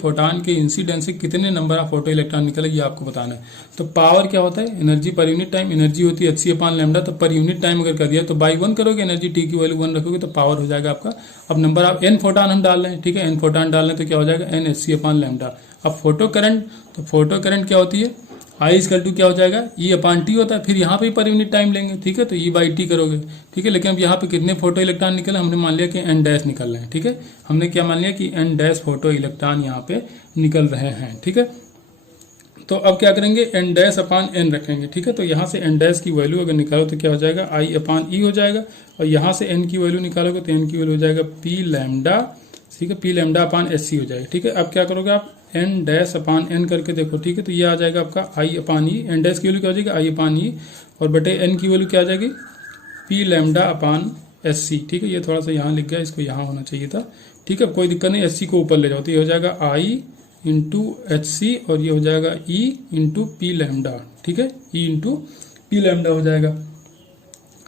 फोटॉन के इंसिडेंट से कितने नंबर ऑफ फोटो इलेक्ट्रॉन निकले ये आपको बताना है। तो पावर क्या होता है, energy per unit time, energy होती है hc/λ, तो पर यूनिट टाइम अगर कर दिया तो बाई 1 करोगे, एनर्जी टी की वैल्यू 1 रखोगे तो पावर हो जाएगा आपका। अब नंबर ऑफ एन फोटॉन हम डाल रहे हैं, ठीक है, एन फोटॉन डाल रहे हैं तो क्या हो जाएगा n hc/λ। अब फोटो करंट, तो फोटो करंट क्या होती है, I क्या हो जाएगा E/T होता है, फिर यहाँ पे पर यूनिट टाइम लेंगे, ठीक है, तो E/T करोगे, ठीक है। लेकिन अब यहाँ पे कितने फोटो इलेक्ट्रॉन निकले, हमने मान लिया कि n डैश निकल रहे हैं, ठीक है, हमने क्या मान लिया कि n डैश फोटो इलेक्ट्रॉन यहाँ पे निकल रहे हैं, ठीक है। तो अब क्या करेंगे, n डैश अपान n रखेंगे, ठीक है। तो यहाँ से n डैश की वैल्यू अगर निकालो तो क्या हो जाएगा I/E हो जाएगा, और यहाँ से n की वैल्यू निकालोगे तो n की वैल्यू हो जाएगा P λ, ठीक है, P λ/sc हो जाएगा, ठीक है। अब क्या करोगे आप n डैश अपान n करके देखो, ठीक है, तो ये आ जाएगा आपका I/E, n डैश की वैल्यू क्या हो जाएगी I/E, और बटे n की वैल्यू क्या आ जाएगी P λ/sc, ठीक है। ये थोड़ा सा यहाँ लिख गया, इसको यहाँ होना चाहिए था, ठीक है, कोई दिक्कत नहीं, sc को ऊपर ले जाओ तो ये हो जाएगा I इंटू hc, और ये हो जाएगा E इंटू P λ, ठीक है, E इंटू P λ हो जाएगा।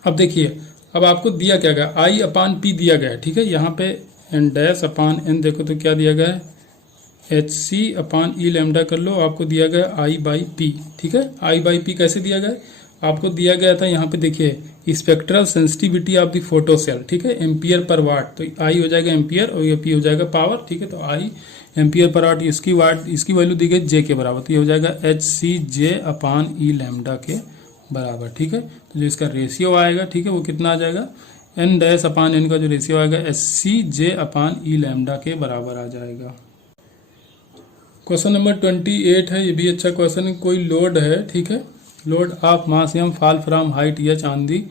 अब देखिए, अब आपको दिया क्या गया, I/P दिया गया है, ठीक है, यहाँ पे n डैश अपान n देखो तो क्या दिया गया है hc/E λ कर लो, आपको दिया गया I/P, ठीक है। I/P कैसे दिया गया, आपको दिया गया था यहाँ पे देखिए spectral sensitivity of the photo cell, ठीक है, एम्पियर पर वाट, तो I हो जाएगा एम्पियर और ये P हो जाएगा पावर, ठीक है। तो I एम्पियर पर वाट, इसकी वैल्यू दी गई J के बराबर, तो ये हो जाएगा hcJ/E λ के बराबर, ठीक है। तो जो इसका रेशियो आएगा, ठीक है, वो कितना आ जाएगा n डैश अपान n का जो रेशियो आएगा hcJ/E λ के बराबर आ जाएगा। क्वेश्चन नंबर 28 है, ये भी अच्छा क्वेश्चन है। कोई लोड है, ठीक है, load of mass m fall from height h on the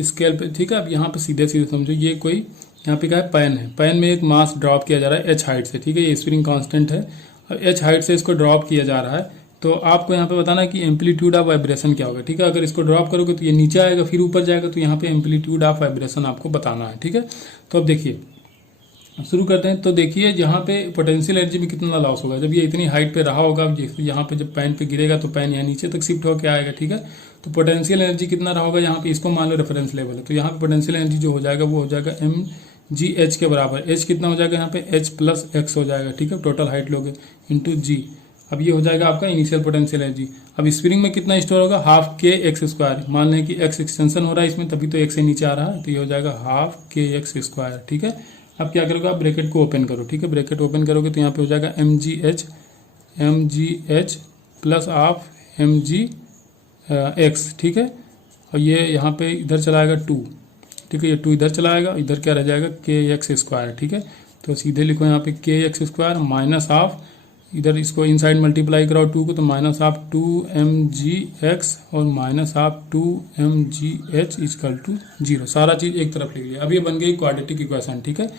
scale पे, ठीक है। अब यहाँ पे सीधे सीधे समझो, ये कोई यहाँ पे क्या है, पैन है, पैन में एक मास ड्रॉप किया जा रहा है h हाइट से, ठीक है, ये स्प्रिंग कांस्टेंट है, अब h हाइट से इसको ड्रॉप किया जा रहा है। तो आपको यहाँ पे बताना है कि एम्पलीट्यूड ऑफ वाइब्रेशन क्या होगा, ठीक है। अगर इसको ड्रॉप करोगे तो ये नीचे आएगा, फिर ऊपर जाएगा, तो यहाँ पे एम्पलीट्यूड ऑफ वाइब्रेशन आपको बताना है, ठीक है। तो अब देखिए शुरू करते हैं। तो देखिए यहाँ पे पोटेंशियल एनर्जी में कितना लॉस होगा, जब ये इतनी हाइट पे रहा होगा, यहाँ पे जब पैन पे गिरेगा तो पैन यहाँ नीचे तक शिफ्ट होकर आएगा, ठीक है। तो पोटेंशियल एनर्जी कितना रहा होगा यहाँ पे, इसको मान लो रेफरेंस लेवल है, तो यहाँ पे पोटेंशियल एनर्जी जो हो जाएगा वो हो जाएगा mgh के बराबर, h कितना हो जाएगा यहाँ पे h+x हो जाएगा, ठीक है, टोटल हाइट लोगे इंटू g। अब ये हो जाएगा आपका इनिशियल पोटेंशियल एनर्जी। अब स्प्रिंग में कितना स्टोर होगा, हाफ kx², मान लें कि x एक्सटेंशन हो रहा है इसमें, तभी तो x से नीचे आ रहा है, तो ये हो जाएगा हाफ kx², ठीक है। अब क्या करोगे, आप ब्रैकेट को ओपन करो, ठीक है, ब्रैकेट ओपन करोगे तो यहाँ पे हो जाएगा mgh प्लस ऑफ mgx, ठीक है, और ये यहाँ पे इधर चलाएगा 2, ठीक है, ये 2 इधर चलाएगा, इधर क्या रह जाएगा kx², ठीक है। तो सीधे लिखो यहाँ पे kx² माइनस ऑफ, इधर इसको इनसाइड मल्टीप्लाई कराओ 2 को, तो माइनस ऑफ 2mgx और minus of 2mgh equal to 0, सारा चीज एक तरफ लिख लिया। अब ये बन गई क्वाड्रेटिक इक्वेशन, ठीक है,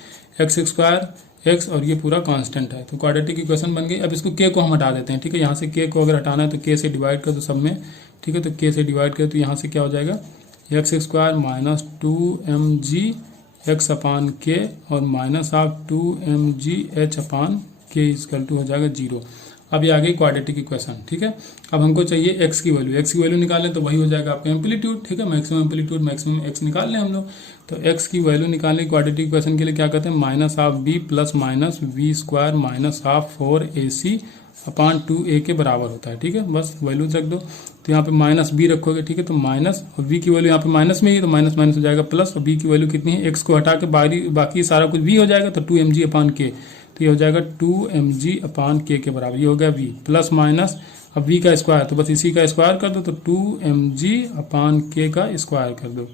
x² और ये पूरा कांस्टेंट है, तो क्वाड्रेटिक इक्वेशन बन गई। अब इसको k को हम हटा देते हैं, ठीक है, यहाँ से k को अगर हटाना है तो k से डिवाइड कर दो सब में, ठीक है, तो k से डिवाइड कर, तो यहाँ से क्या हो जाएगा x² माइनस 2mgx/k और minus of 2mgh/k equal to हो जाएगा 0। अब ये आ गई क्वाड्रेटिक इक्वेशन, ठीक है। अब हमको चाहिए x की वैल्यू निकालें, तो वही हो जाएगा आपका एम्पलीट्यूड, ठीक है, मैक्सिमम एम्पलीट्यूड, मैक्सिमम x निकाल लें हम लोग। तो x की वैल्यू निकालने क्वाड्रेटिक इक्वेशन के लिए क्या करते हैं, minus of b plus minus v² minus of 4ac/2a के बराबर होता है, ठीक है, बस वैल्यू रख दो। तो यहाँ पे माइनस b रखोगे, ठीक है, तो माइनस, और v की वैल्यू यहाँ पे माइनस में ही, तो माइनस माइनस हो जाएगा प्लस, और b की वैल्यू कितनी है, x को हटा के बाकी सारा कुछ v हो जाएगा, तो 2mg/k, तो ये हो जाएगा 2mg/k के बराबर, ये हो गया v प्लस माइनस, अब v का स्क्वायर, तो बस इसी का स्क्वायर कर दो, तो 2mg/k का स्क्वायर कर दो,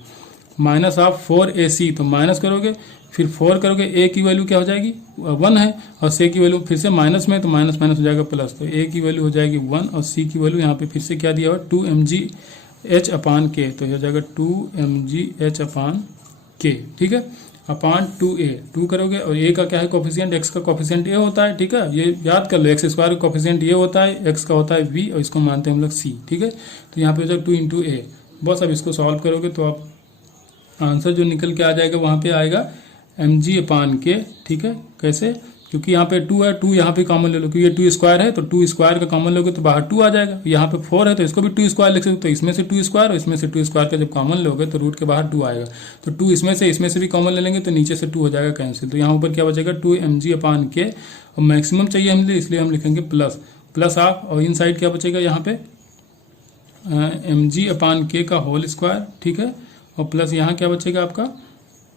माइनस ऑफ 4ac, तो माइनस करोगे फिर 4 करोगे, a की वैल्यू क्या हो जाएगी 1 है, और c की वैल्यू फिर से माइनस में, तो माइनस माइनस हो जाएगा प्लस, तो a की वैल्यू हो जाएगी 1 और c की वैल्यू यहाँ पे फिर से क्या दिया हुआ 2mgh/k, तो ये हो जाएगा 2mgh/k, ठीक है, अपान 2a, 2 करोगे, और a का क्या है कोफिशिएंट, x का कोफिशिएंट a होता है, ठीक है, ये याद कर लो, x² का कोफिशिएंट a होता है, x का होता है v, और इसको मानते हैं हम लोग c, ठीक है। तो यहाँ पे हो जाएगा 2 × a, बस अब इसको सॉल्व करोगे तो आप आंसर जो निकल के आ जाएगा वहाँ पे आएगा mg/k, ठीक है, कैसे, क्योंकि यहाँ पे 2 है, 2 यहाँ पे कॉमन ले लो, क्योंकि ये 2 स्क्वायर है तो 2 स्क्वायर का कॉमन लोगे तो बाहर 2 आ जाएगा। यहाँ पे 4 है तो इसको भी 2 स्क्वायर लिख सकते हो, तो इसमें से 2 स्क्वायर और इसमें से 2 स्क्वायर का जब कॉमन लोगे तो रूट के बाहर 2 आएगा। तो 2 इसमें से भी कॉमन ले लेंगे तो नीचे से 2 हो जाएगा कैंसिल। तो यहाँ ऊपर क्या बचेगा 2mg/k, और मैक्सिमम चाहिए हमें इसलिए हम लिखेंगे प्लस ऑफ, और इन साइड क्या बचेगा यहाँ पे mg/k का होल स्क्वायर, ठीक है, और प्लस यहाँ क्या बचेगा आपका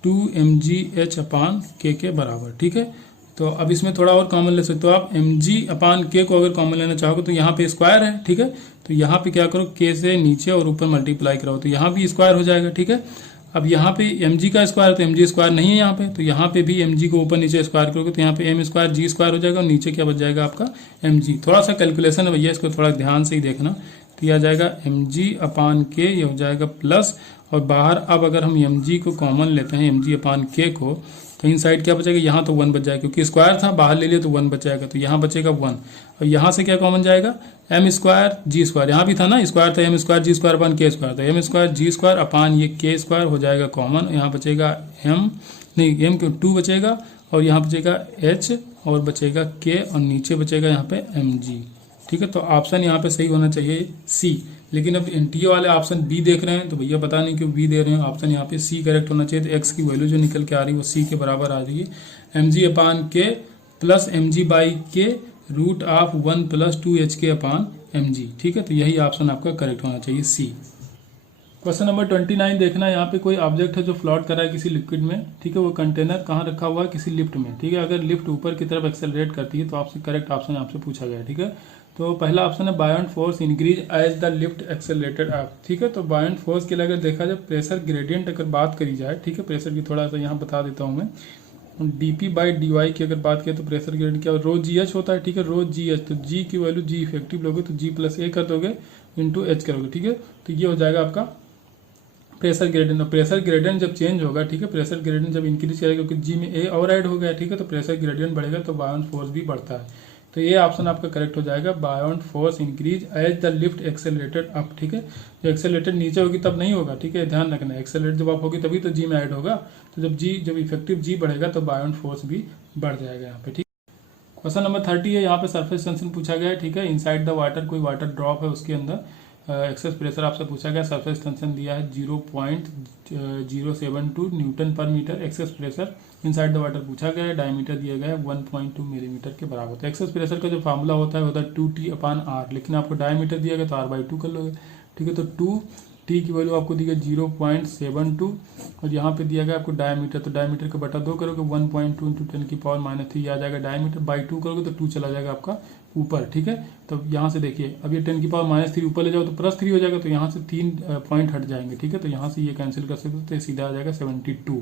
2mgh/k के बराबर, ठीक है। तो अब इसमें थोड़ा और कॉमन ले सकते हो आप, mg/k को अगर कॉमन लेना चाहोगे तो यहाँ पे स्क्वायर है, ठीक है, तो यहाँ पे क्या करो k से नीचे और ऊपर मल्टीप्लाई कराओ तो यहाँ भी स्क्वायर हो जाएगा, ठीक है। अब यहाँ पे mg का स्क्वायर तो mg स्क्वायर नहीं है यहाँ पे, तो यहाँ पे भी mg को ऊपर नीचे स्क्वायर करोगे तो यहाँ पे m स्क्वायर g स्क्वायर हो जाएगा और नीचे क्या बच जाएगा आपका mg। थोड़ा सा कैलकुलेशन है भैया, इसको थोड़ा ध्यान से ही देखना। तो यह आ जाएगा mg/k, ये हो जाएगा प्लस, और बाहर अब अगर हम mg को कॉमन लेते हैं mg/k को, तो इन साइड क्या बचेगा, यहाँ तो 1 बच जाएगा क्योंकि स्क्वायर था, बाहर ले लिया तो 1 बच जाएगा, तो यहाँ बचेगा 1, और यहाँ से क्या कॉमन जाएगा m स्क्वायर g स्क्वायर, यहाँ भी था ना स्क्वायर था, m square g square upon k square, तो m square g square upon ये k स्क्वायर हो जाएगा कॉमन, यहाँ बचेगा m क्यों 2 बचेगा, और यहाँ बचेगा h और बचेगा k, और नीचे बचेगा यहाँ पे mg, ठीक है। तो ऑप्शन यहाँ पे सही होना चाहिए C, लेकिन अब एनटीए वाले ऑप्शन बी देख रहे हैं तो भैया पता नहीं क्यों बी दे रहे हैं, ऑप्शन यहाँ पे सी करेक्ट होना चाहिए। तो एक्स की वैल्यू जो निकल के आ रही है वो सी के बराबर आ रही है, mg/k plus mg/k root of 1 plus 2hk/mg, ठीक है। तो यही ऑप्शन आपका करेक्ट होना चाहिए सी। क्वेश्चन नंबर 29 देखना, यहाँ पे कोई ऑब्जेक्ट है जो फ्लोट कर रहा है किसी लिक्विड में, ठीक है, वो कंटेनर कहाँ रखा हुआ है, किसी लिफ्ट में, ठीक है। अगर लिफ्ट ऊपर की तरफ एक्सेलरेट करती है तो आपसे करेक्ट ऑप्शन आपसे पूछा गया है, ठीक है। तो पहला ऑप्शन है buoyant force increase as the lift accelerated up, ठीक है। तो बायोंट फोर्स के लिए अगर देखा जाए प्रेशर ग्रेडियंट अगर बात करी जाए, ठीक है, प्रेशर की थोड़ा सा यहाँ बता देता हूँ मैं, dp/dy की अगर बात करें तो प्रेशर ग्रेडियंट क्या रो जी एच होता है, ठीक है, रो जी एच, तो जी की वैल्यू जी इफेक्टिव लोगे तो g+a कर दोगे इंटू एच करोगे, ठीक है। तो ये हो जाएगा आपका प्रेशर ग्रेडियंट, और प्रेशर ग्रेडियंट जब चेंज होगा, ठीक है, प्रेशर ग्रेडियंट जब इंक्रीज करेगा क्योंकि जी में ए और ऐड हो गया, ठीक है, तो प्रेशर ग्रेडियंट बढ़ेगा तो बायोंट फोर्स भी बढ़ता है। तो ये ऑप्शन आपका करेक्ट हो जाएगा, buoyant force increase as the lift accelerated up, ठीक है। जो एक्सेलरेटेड नीचे होगी तब नहीं होगा, ठीक है, ध्यान रखना, एक्सेलरेट जब आप होगी तभी तो जी में ऐड होगा, तो जब इफेक्टिव जी बढ़ेगा तो बायोंट फोर्स भी बढ़ जाएगा यहाँ पे, ठीक। क्वेश्चन नंबर 30 है, यहाँ पे सरफेस टेंशन पूछा गया है, ठीक है। इनसाइड द वाटर कोई वाटर ड्रॉप है, उसके अंदर एक्सेस प्रेशर आपसे पूछा गया, सरफेस टेंशन दिया है 0.072 newton per metre, excess pressure inside the water पूछा गया है, डायमीटर दिया गया है 1.2 मिलीमीटर के बराबर। तो एक्सेस प्रेशर का जो फार्मूला होता है 2T/r, लेकिन आपको डायमीटर दिया गया तो r/2 कर लोगे, ठीक है। तो 2T की वैल्यू आपको दी गई 0.72, और यहाँ पे दिया गया आपको डायमीटर, तो डायमीटर का बटा 2 करोगे 1.2 इंटू 10⁻³ आ जाएगा डायमीटर, बाई 2 करोगे तो 2 चला जाएगा आपका ऊपर, ठीक है। तो यहाँ से देखिए अब ये 10⁻³ ऊपर ले जाओ तो +3 हो जाएगा, तो यहाँ से 3 पॉइंट हट जाएंगे, ठीक है। तो यहाँ से ये कैंसिल कर सकते हो तो सीधा आ जाएगा 72,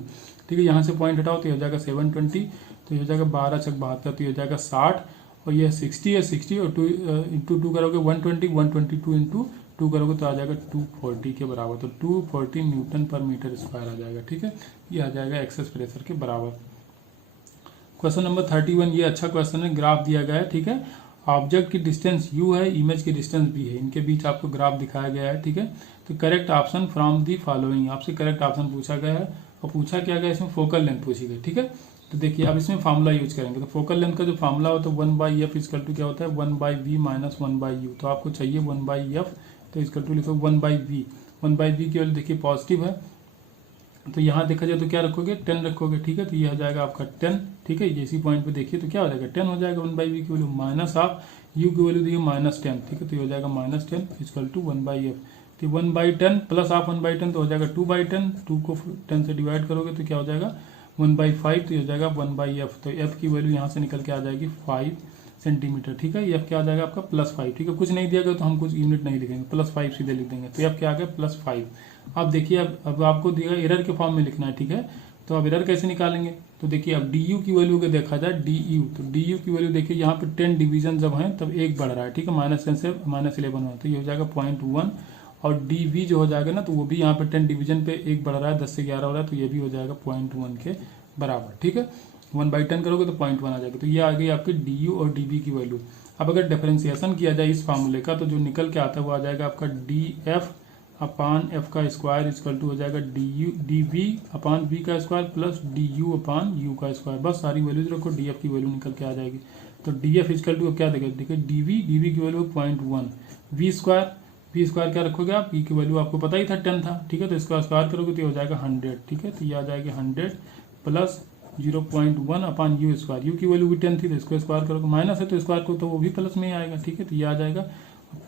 ठीक है। यहाँ से पॉइंट हटाओ तो ये हो जाएगा 720, तो ये हो जाएगा 12×6 = 72, तो ये हो जाएगा 60, और ये 60 है, 60 और 2 इंटू 2 करोगे 120, 122 इंटू 2 करोगे तो आ जाएगा 240 के बराबर, तो 240 न्यूटन पर मीटर स्क्वायर आ जाएगा, ठीक है। ये आ जाएगा एक्सेस प्रेशर के बराबर। क्वेश्चन नंबर 31, ये अच्छा क्वेश्चन है, ग्राफ दिया गया है, ठीक है। ऑब्जेक्ट की डिस्टेंस u है, इमेज की डिस्टेंस b है, इनके बीच आपको ग्राफ दिखाया गया है, ठीक है। तो correct option from the following, आपसे करेक्ट ऑप्शन पूछा गया है, और पूछा क्या गया इसमें फोकल लेंथ पूछी गई, ठीक है। तो देखिए अब इसमें फार्मूला यूज करेंगे, तो फोकल लेंथ का जो फार्मूला होता है 1/f इक्वल टू क्या होता है 1/v माइनस 1/u, तो आपको चाहिए 1/f, तो इक्वल टू लिखो 1/v, 1/v की वैल्यू देखिए पॉजिटिव है, तो यहाँ देखा जाए तो क्या रखोगे 10 रखोगे, ठीक है। तो ये हो जाएगा आपका 10, ठीक है, ये इसी पॉइंट पे देखिए तो क्या हो जाएगा 10 हो जाएगा 1/v की वैल्यू, माइनस ऑफ u की वैल्यू देखिए -10, ठीक है। तो ये हो जाएगा -10 इक्वल टू 1/f, तो 1/10 प्लस ऑफ 1/10 तो हो जाएगा 2/10, 2 को 10 से डिवाइड करोगे तो क्या हो जाएगा 1/5, तो ये हो जाएगा 1/f, तो f की वैल्यू यहाँ से निकल के आ जाएगी 5 सेंटीमीटर, ठीक है। f क्या आ जाएगा आपका +5, ठीक है। कुछ नहीं दिया गया तो हम कुछ यूनिट नहीं लिखेंगे, +5 सीधे लिख देंगे, तो f क्या आ गया +5। अब देखिए अब आपको दिया एरर के फॉर्म में लिखना है, ठीक है। तो अब एरर कैसे निकालेंगे, तो देखिए अब du की वैल्यू को देखा जाए du, तो du की वैल्यू देखिए यहाँ पे 10 डिवीजन जब है तब 1 बढ़ रहा है, ठीक है, -10 से -11 है, तो ये हो जाएगा 0.1, और dv जो हो जाएगा ना तो वो भी यहाँ पे 10 डिवीजन पे 1 बढ़ रहा है, 10 से 11 हो रहा है, तो ये भी हो जाएगा 0.1 के बराबर, ठीक है। 1/10 करोगे तो 0.1 आ जाएगा, तो ये आ गई आपकी du और dv की वैल्यू। अब अगर डिफरेंशिएशन किया जाए इस फार्मूले का तो जो निकल के आता है वो आ जाएगा आपका df अपान एफ का स्क्वायर इजकल टू हो जाएगा डी वी अपान वी का square plus D you upon you का स्क्वायर। बस सारी वैल्यूज रखो, डी एफ की वैल्यू निकल के आ जाएगी। तो डी एफ इजकल टू क्या देगा, देखिए डी वी की वैल्यू 0.1, वी स्क्वायर क्या रखोगे आप, ई की वैल्यू आपको पता ही था 10 था, ठीक है। तो इसका स्क्वायर करोगे तो ये हो जाएगा 100, ठीक है। तो ये आ जाएगा 100 plus 0.1 upon you square, you की वैल्यू भी 10 थी तो इसको स्क्वायर करोगे, माइनस है तो स्क्वायर को तो वो भी प्लस में ही आएगा, ठीक है। तो ये आ जाएगा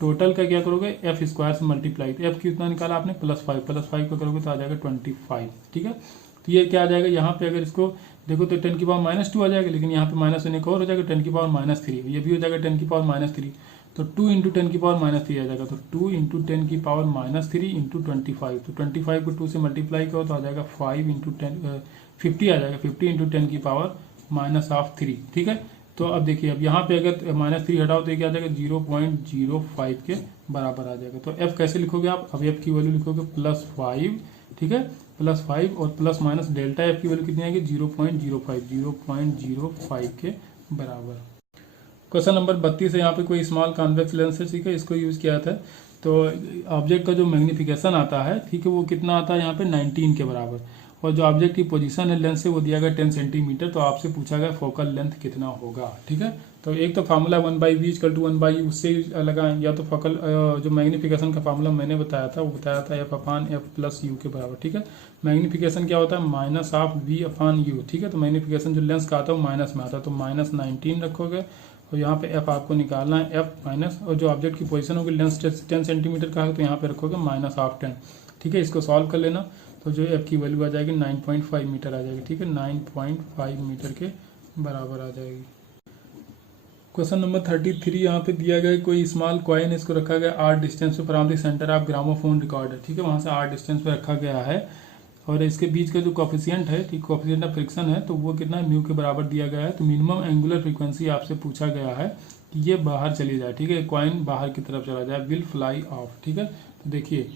टोटल का क्या करोगे, एफ स्क्वायर से मल्टीप्लाई, तो एफ कितना निकाला आपने +5 का करोगे तो आ जाएगा 25, ठीक है। तो ये क्या आ जाएगा, यहाँ पे अगर इसको देखो तो 10 की पावर -2 आ जाएगा, लेकिन यहाँ पे माइनस होने को और हो जाएगा 10 की पावर -3, ये भी हो जाएगा 10 की पावर -3, तो 2 इंटू 10 की पावर -3 आ जाएगा। तो 2 इंटू 10 की पावर -3 इंटू 25, तो 25 को 2 से मल्टीप्लाई करो तो आ जाएगा 5 इंटू 10 50 आ जाएगा, 50 इंटू 10 की पावर -3, ठीक है। तो अब देखिए, अब यहाँ पे अगर -3 हटाओ तो ये क्या आ जाएगा 0.05 के बराबर आ जाएगा। तो एफ कैसे लिखोगे आप, अब एफ की वैल्यू लिखोगे +5, ठीक है, +5 और प्लस माइनस डेल्टा एफ की वैल्यू कितनी आएगी 0.05 के बराबर। क्वेश्चन नंबर 32 है, यहाँ पे कोई स्मॉल कॉन्वेक्स लेंस है, ठीक है, इसको यूज़ किया था। तो ऑब्जेक्ट का जो मैग्निफिकेशन आता है, ठीक है, वो कितना आता है यहाँ पे 19 के बराबर, और जो ऑब्जेक्ट की पोजीशन है लेंस से वो दिया गया 10 सेंटीमीटर। तो आपसे पूछा गया फोकल लेंथ कितना होगा, ठीक है। तो एक तो फार्मूला 1/v = 1/u, उससे लगाएं, या तो फोकल जो मैग्निफिकेशन का फार्मूला मैंने बताया था वो बताया था f/f प्लस यू के बराबर, ठीक है। मैग्निफिकेशन क्या होता है -v/u, ठीक है। तो मैग्निफिकेशन जो लेंस का आता है वो माइनस में आता है, तो -19 रखोगे और यहाँ पे f आपको निकालना है, f माइनस, और जो ऑब्जेक्ट की पोजीशन होगी लेंस 10 सेंटीमीटर का है तो यहाँ पे रखोगे -10, ठीक है। इसको सॉल्व कर लेना, तो जो f की वैल्यू आ जाएगी 9.5 मीटर आ जाएगी, ठीक है, 9.5 मीटर के बराबर आ जाएगी। क्वेश्चन नंबर 33 यहाँ पे दिया गया है, कोई स्मॉल कॉइन, इसको रखा गया r डिस्टेंस पे from the centre of gramophone recorder, ठीक है, वहाँ से r डिस्टेंस पे रखा गया है, और इसके बीच का जो कोफिशिएंट है, ठीक, कोफिशिएंट ऑफ फ्रिक्शन है, तो वो कितना म्यू के बराबर दिया गया है। तो मिनिमम एंगुलर फ्रीक्वेंसी आपसे पूछा गया है कि ये बाहर चली जाए, ठीक है, कॉइन बाहर की तरफ चला जाए, विल फ्लाई ऑफ, ठीक है। तो देखिए,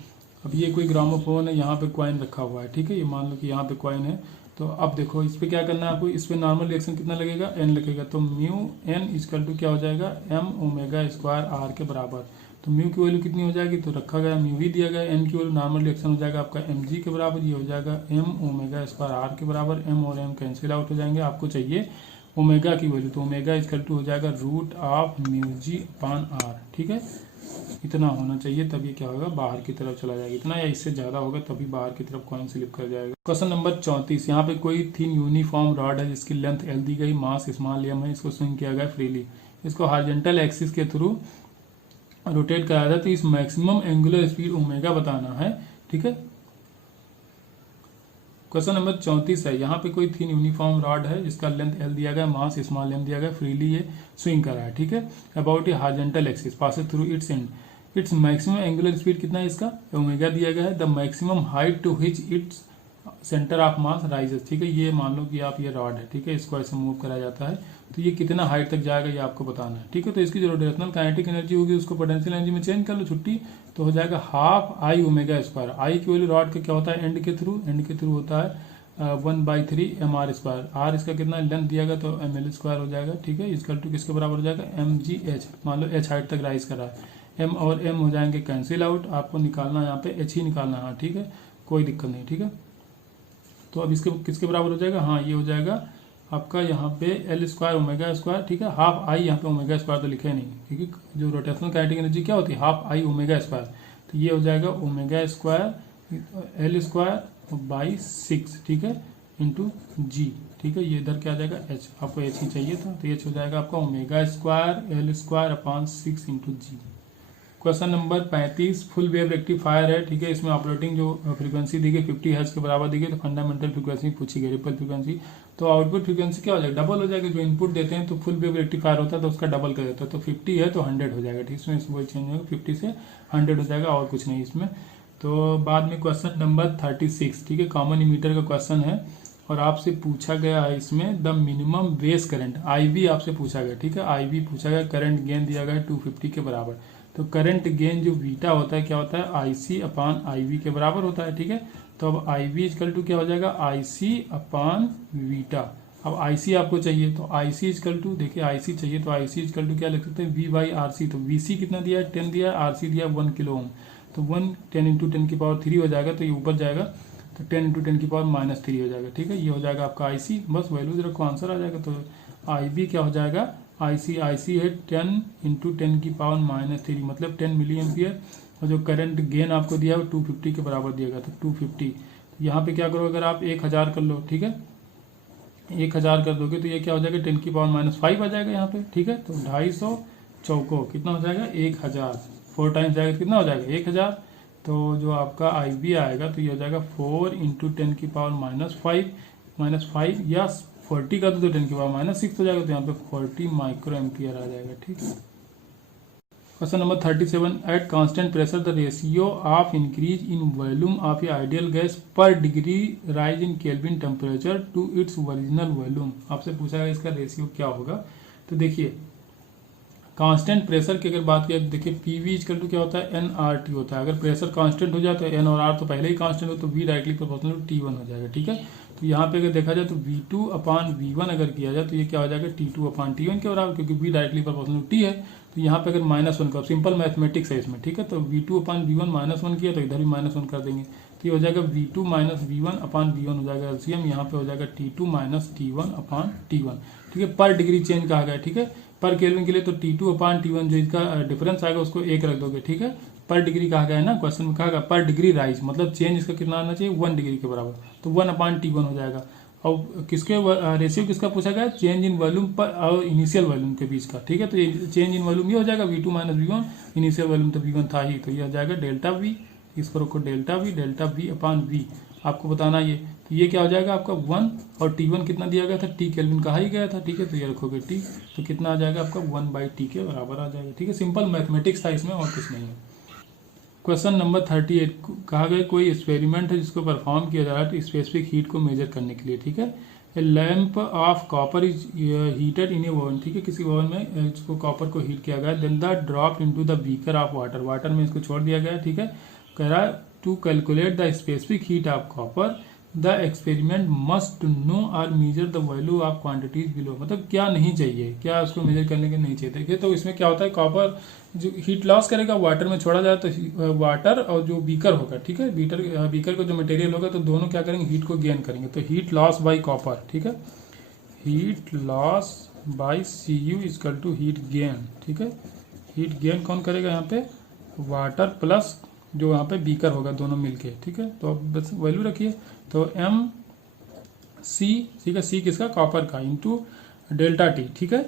अब ये कोई ग्रामोफोन है, यहाँ पे कॉइन रखा हुआ है, ठीक है, ये मान लो कि यहाँ पे कॉइन है। तो अब देखो इस पर क्या करना है आपको, इस पर नॉर्मल रिएक्शन कितना लगेगा, n लगेगा, तो म्यू n इजकल टू क्या हो जाएगा m⍵² के बराबर। तो म्यू की वैल्यू कितनी हो जाएगी, तो रखा गया म्यू ही दिया गया, n की वैल्यू नॉर्मल रिएक्शन हो जाएगा आपका mg के बराबर, ये हो जाएगा m⍵² के बराबर, m और m कैंसिल आउट हो जाएंगे, आपको चाहिए ओमेगा की वैल्यू, तो ओमेगा इजकल टू हो जाएगा √μg/r, ठीक है। इतना होना चाहिए, तब ये क्या होगा, बाहर की तरफ चला जाएगा, इतना या इससे ज़्यादा होगा तभी बाहर की तरफ कॉइन स्लिप कर जाएगा। क्वेश्चन नंबर 34, यहाँ पे कोई थिन यूनिफॉर्म रॉड है जिसकी लेंथ l दी गई, मास स्मॉल m है, इसको स्विंग किया गया फ्रीली, इसको हॉरिजॉन्टल एक्सिस के थ्रू रोटेट कराया था, तो इस मैक्सिमम एंगुलर स्पीड ओमेगा बताना है, ठीक है। क्वेश्चन नंबर 34 है, यहाँ पे कोई थिन यूनिफॉर्म रॉड है जिसका लेंथ l दिया गया, मास स्मॉल m दिया गया, फ्रीली ये स्विंग कर रहा है, ठीक है, about a horizontal axis passes through its end, its maximum angular speed कितना है इसका, ओमेगा दिया गया है, the maximum height to which its centre of mass rises, ठीक है। ये मान लो कि आप ये रॉड है, ठीक है, इसको ऐसे मूव कराया जाता है, तो ये कितना हाइट तक जाएगा ये आपको बताना है, ठीक है। तो इसकी जो रोटेशनल काइनेटिक एनर्जी होगी उसको पोटेंशियल एनर्जी में चेंज कर लो, छुट्टी, तो हो जाएगा ½ I की वैल्यू रॉड का क्या होता है, एंड के थ्रू होता है 1/3 mr², r इसका कितना लेंथ दिया गया तो ml² हो जाएगा, ठीक है, इसका टू किसके बराबर हो जाएगा mgh, मान लो h हाइट तक राइज कर रहा है, m और m हो जाएंगे कैंसिल आउट, आपको निकालना है यहाँ पे h ही निकालना है, ठीक है, कोई दिक्कत नहीं, ठीक है। तो अब इसके किसके बराबर हो जाएगा, हाँ ये हो जाएगा आपका यहाँ पे l² ओमेगा², ठीक है, ½ I यहाँ पे ओमेगा² तो लिखे नहीं, क्योंकि जो रोटेशनल काइनेटिक एनर्जी क्या होती है, ½ I ओमेगा², तो ये हो जाएगा ओमेगा² l²/6, ठीक है, इंटू g, ठीक है, ये इधर क्या आ जाएगा h, आपको h ही चाहिए था, तो h हो जाएगा आपका ओमेगा² l²/6 into g। Question number 35, full wave rectifier है, ठीक है, इसमें ऑपरेटिंग जो फ्रीक्वेंसी दी गई 50 हर्ट्ज के बराबर दी गई, तो फंडामेंटल फ्रीक्वेंसी पूछी गई, रिपल फ्रीक्वेंसी, तो आउटपुट फ्रीक्वेंसी क्या हो जाएगा, डबल हो जाएगा, जो इनपुट देते हैं तो फुल वेव रेक्टिफायर होता है तो उसका डबल कर देता है, तो 50 है तो 100 हो जाएगा, ठीक, इसमें वही चेंज होगा, 50 से 100 हो जाएगा और कुछ नहीं इसमें। तो बाद में क्वेश्चन नंबर 36, ठीक है, कॉमन इमीटर का क्वेश्चन है, और आपसे पूछा गया है इसमें the minimum base current IV आपसे पूछा गया, ठीक है, IV पूछा गया, करंट गेन दिया गया 250 के बराबर, तो करंट गेन जो बीटा होता है क्या होता है, IC/IV के बराबर होता है, ठीक है। तो अब IV इजकल टू क्या हो जाएगा, IC/बीटा, अब IC आपको चाहिए तो IC इजकल टू, देखिए IC चाहिए तो IC इजकल टू क्या लिख सकते हैं, V/RC, तो VC कितना दिया है 10 दिया है, RC दिया 1 किलो ओम, तो 1 10 इंटू 10 की पावर 3 हो जाएगा, तो ये ऊपर जाएगा तो 10 इंटू 10 की पावर -3 हो जाएगा। ठीक है, ये हो जाएगा आपका IC, बस वैल्यूज रखो आंसर आ जाएगा। तो IB क्या हो जाएगा, IC है 10 इंटू 10 की पावर -3 मतलब 10 मिली एम्पियर, और जो करंट गेन आपको दिया है वो 250 के बराबर दिएगा, तो 250। यहाँ पे क्या करो, अगर आप 1000 कर लो, ठीक है 1000 कर दोगे तो ये क्या हो जाएगा 10 की पावर -5 आ जाएगा यहाँ पे। ठीक है, तो 250 चौको कितना हो जाएगा 1000, 4 टाइम्स जाएगा तो कितना हो जाएगा 1000। तो जो आपका IB आएगा तो ये हो जाएगा 4 इंटू 10 की पावर -5 या 40 का तो 10 की पावर -6 हो जाएगा, तो यहाँ पे 40 माइक्रो एम्पियर आ जाएगा। ठीक है, question number 37, at constant pressure the ratio of increase in volume of a ideal gas per degree rise in kelvin temperature to its original volume. आपसे पूछा गया इसका रेशियो क्या होगा। तो देखिए कांस्टेंट प्रेशर की अगर बात करें, देखिए PV इक्वल टू क्या होता है nRT होता है। अगर प्रेशर कांस्टेंट हो जाए तो n और r तो पहले ही कांस्टेंट हो, तो V डायरेक्टली प्रोपोर्शनल T1 हो जाएगा। ठीक है, तो यहाँ पे अगर देखा जाए तो V2 अपान V1 अगर किया जाए तो ये क्या हो जाएगा T2 अपान T1 के बराबर, क्योंकि V डायरेक्टली प्रोपोर्शनल T है। तो यहाँ पे अगर -1 का सिंपल मैथमेटिक्स है इसमें। ठीक है, तो V2 अपान V1 -1 किया तो इधर भी -1 कर देंगे, तो ये हो जाएगा V2 माइनस V1 अपान V1 हो जाएगा एलसीएम, यहाँ पे हो जाएगा T2 माइनस T1 अपान T1। ठीक है, पर डिग्री चेंज कहा गया। ठीक है, पर केल्विन के लिए तो T2 अपान T1 जो इसका डिफरेंस आएगा उसको 1 रख दोगे। ठीक है, पर डिग्री कहा गया है ना, क्वेश्चन में कहा गया पर डिग्री राइज, मतलब चेंज इसका कितना आना चाहिए 1 डिग्री के बराबर, तो 1 अपान T1 हो जाएगा। और किसके रेशियो किसका पूछा गया, चेंज इन वॉल्यूम पर और इनिशियल वॉल्यूम के बीच का। ठीक है, तो ये चेंज इन वॉल्यूम ये हो जाएगा V2 minus V1, initial volume तो V1 था ही, तो ये हो जाएगा डेल्टा V, इसको रखो डेल्टा V अपान V, आपको बताना ये, तो ये क्या हो जाएगा आपका 1, और T1 कितना दिया गया था, T केल्विन कहा ही गया था। ठीक है, तो ये रखोगे T, तो कितना आ जाएगा आपका 1/T के बराबर आ जाएगा। ठीक है, सिंपल मैथमेटिक्स था इसमें और कुछ नहीं है। क्वेश्चन नंबर 38, कहा गया कोई एक्सपेरिमेंट है जिसको परफॉर्म किया जा रहा है तो स्पेसिफिक हीट को मेजर करने के लिए। ठीक है, ए lamp of copper is heated in A oven. ठीक है, किसी ओवन में इसको कॉपर को हीट किया गया, then the drop into the beaker of water, water में इसको छोड़ दिया गया। ठीक है, कह रहा है to calculate the specific heat of copper the experiment must know or measure the value of quantities below, मतलब क्या नहीं चाहिए, क्या उसको मेजर करने के नहीं चाहिए। देखिए तो इसमें क्या होता है, कॉपर जो हीट लॉस करेगा वाटर में छोड़ा जाए तो वाटर और जो बीकर होगा, ठीक है बीकर का जो मटेरियल होगा, तो दोनों क्या करेंगे हीट को गेन करेंगे, तो हीट लॉस बाय कॉपर। ठीक है, heat loss by Cu equal to heat gain. ठीक है, हीट गेन कौन करेगा यहाँ पे, वाटर प्लस जो यहाँ पे बीकर होगा, दोनों मिलके। ठीक है, तो अब बस वैल्यू रखिए, तो MC, ठीक है C किसका, कॉपर का, इंटू डेल्टा T। ठीक है,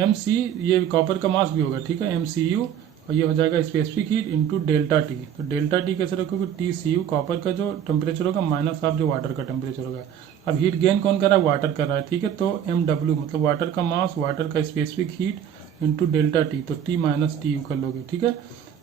MC ये कॉपर का मास भी होगा। ठीक है, MCU, और ये हो जाएगा specific heat into delta T। तो डेल्टा T कैसे रखोगे, TCU कॉपर का जो टेम्परेचर होगा माइनस ऑफ जो वाटर का टेम्परेचर होगा। अब हीट गेन कौन कर रहा है, वाटर कर रहा है। ठीक है, तो MW मतलब वाटर का मास, वाटर का specific heat into delta T, तो T माइनस TU कर लोगे। ठीक है,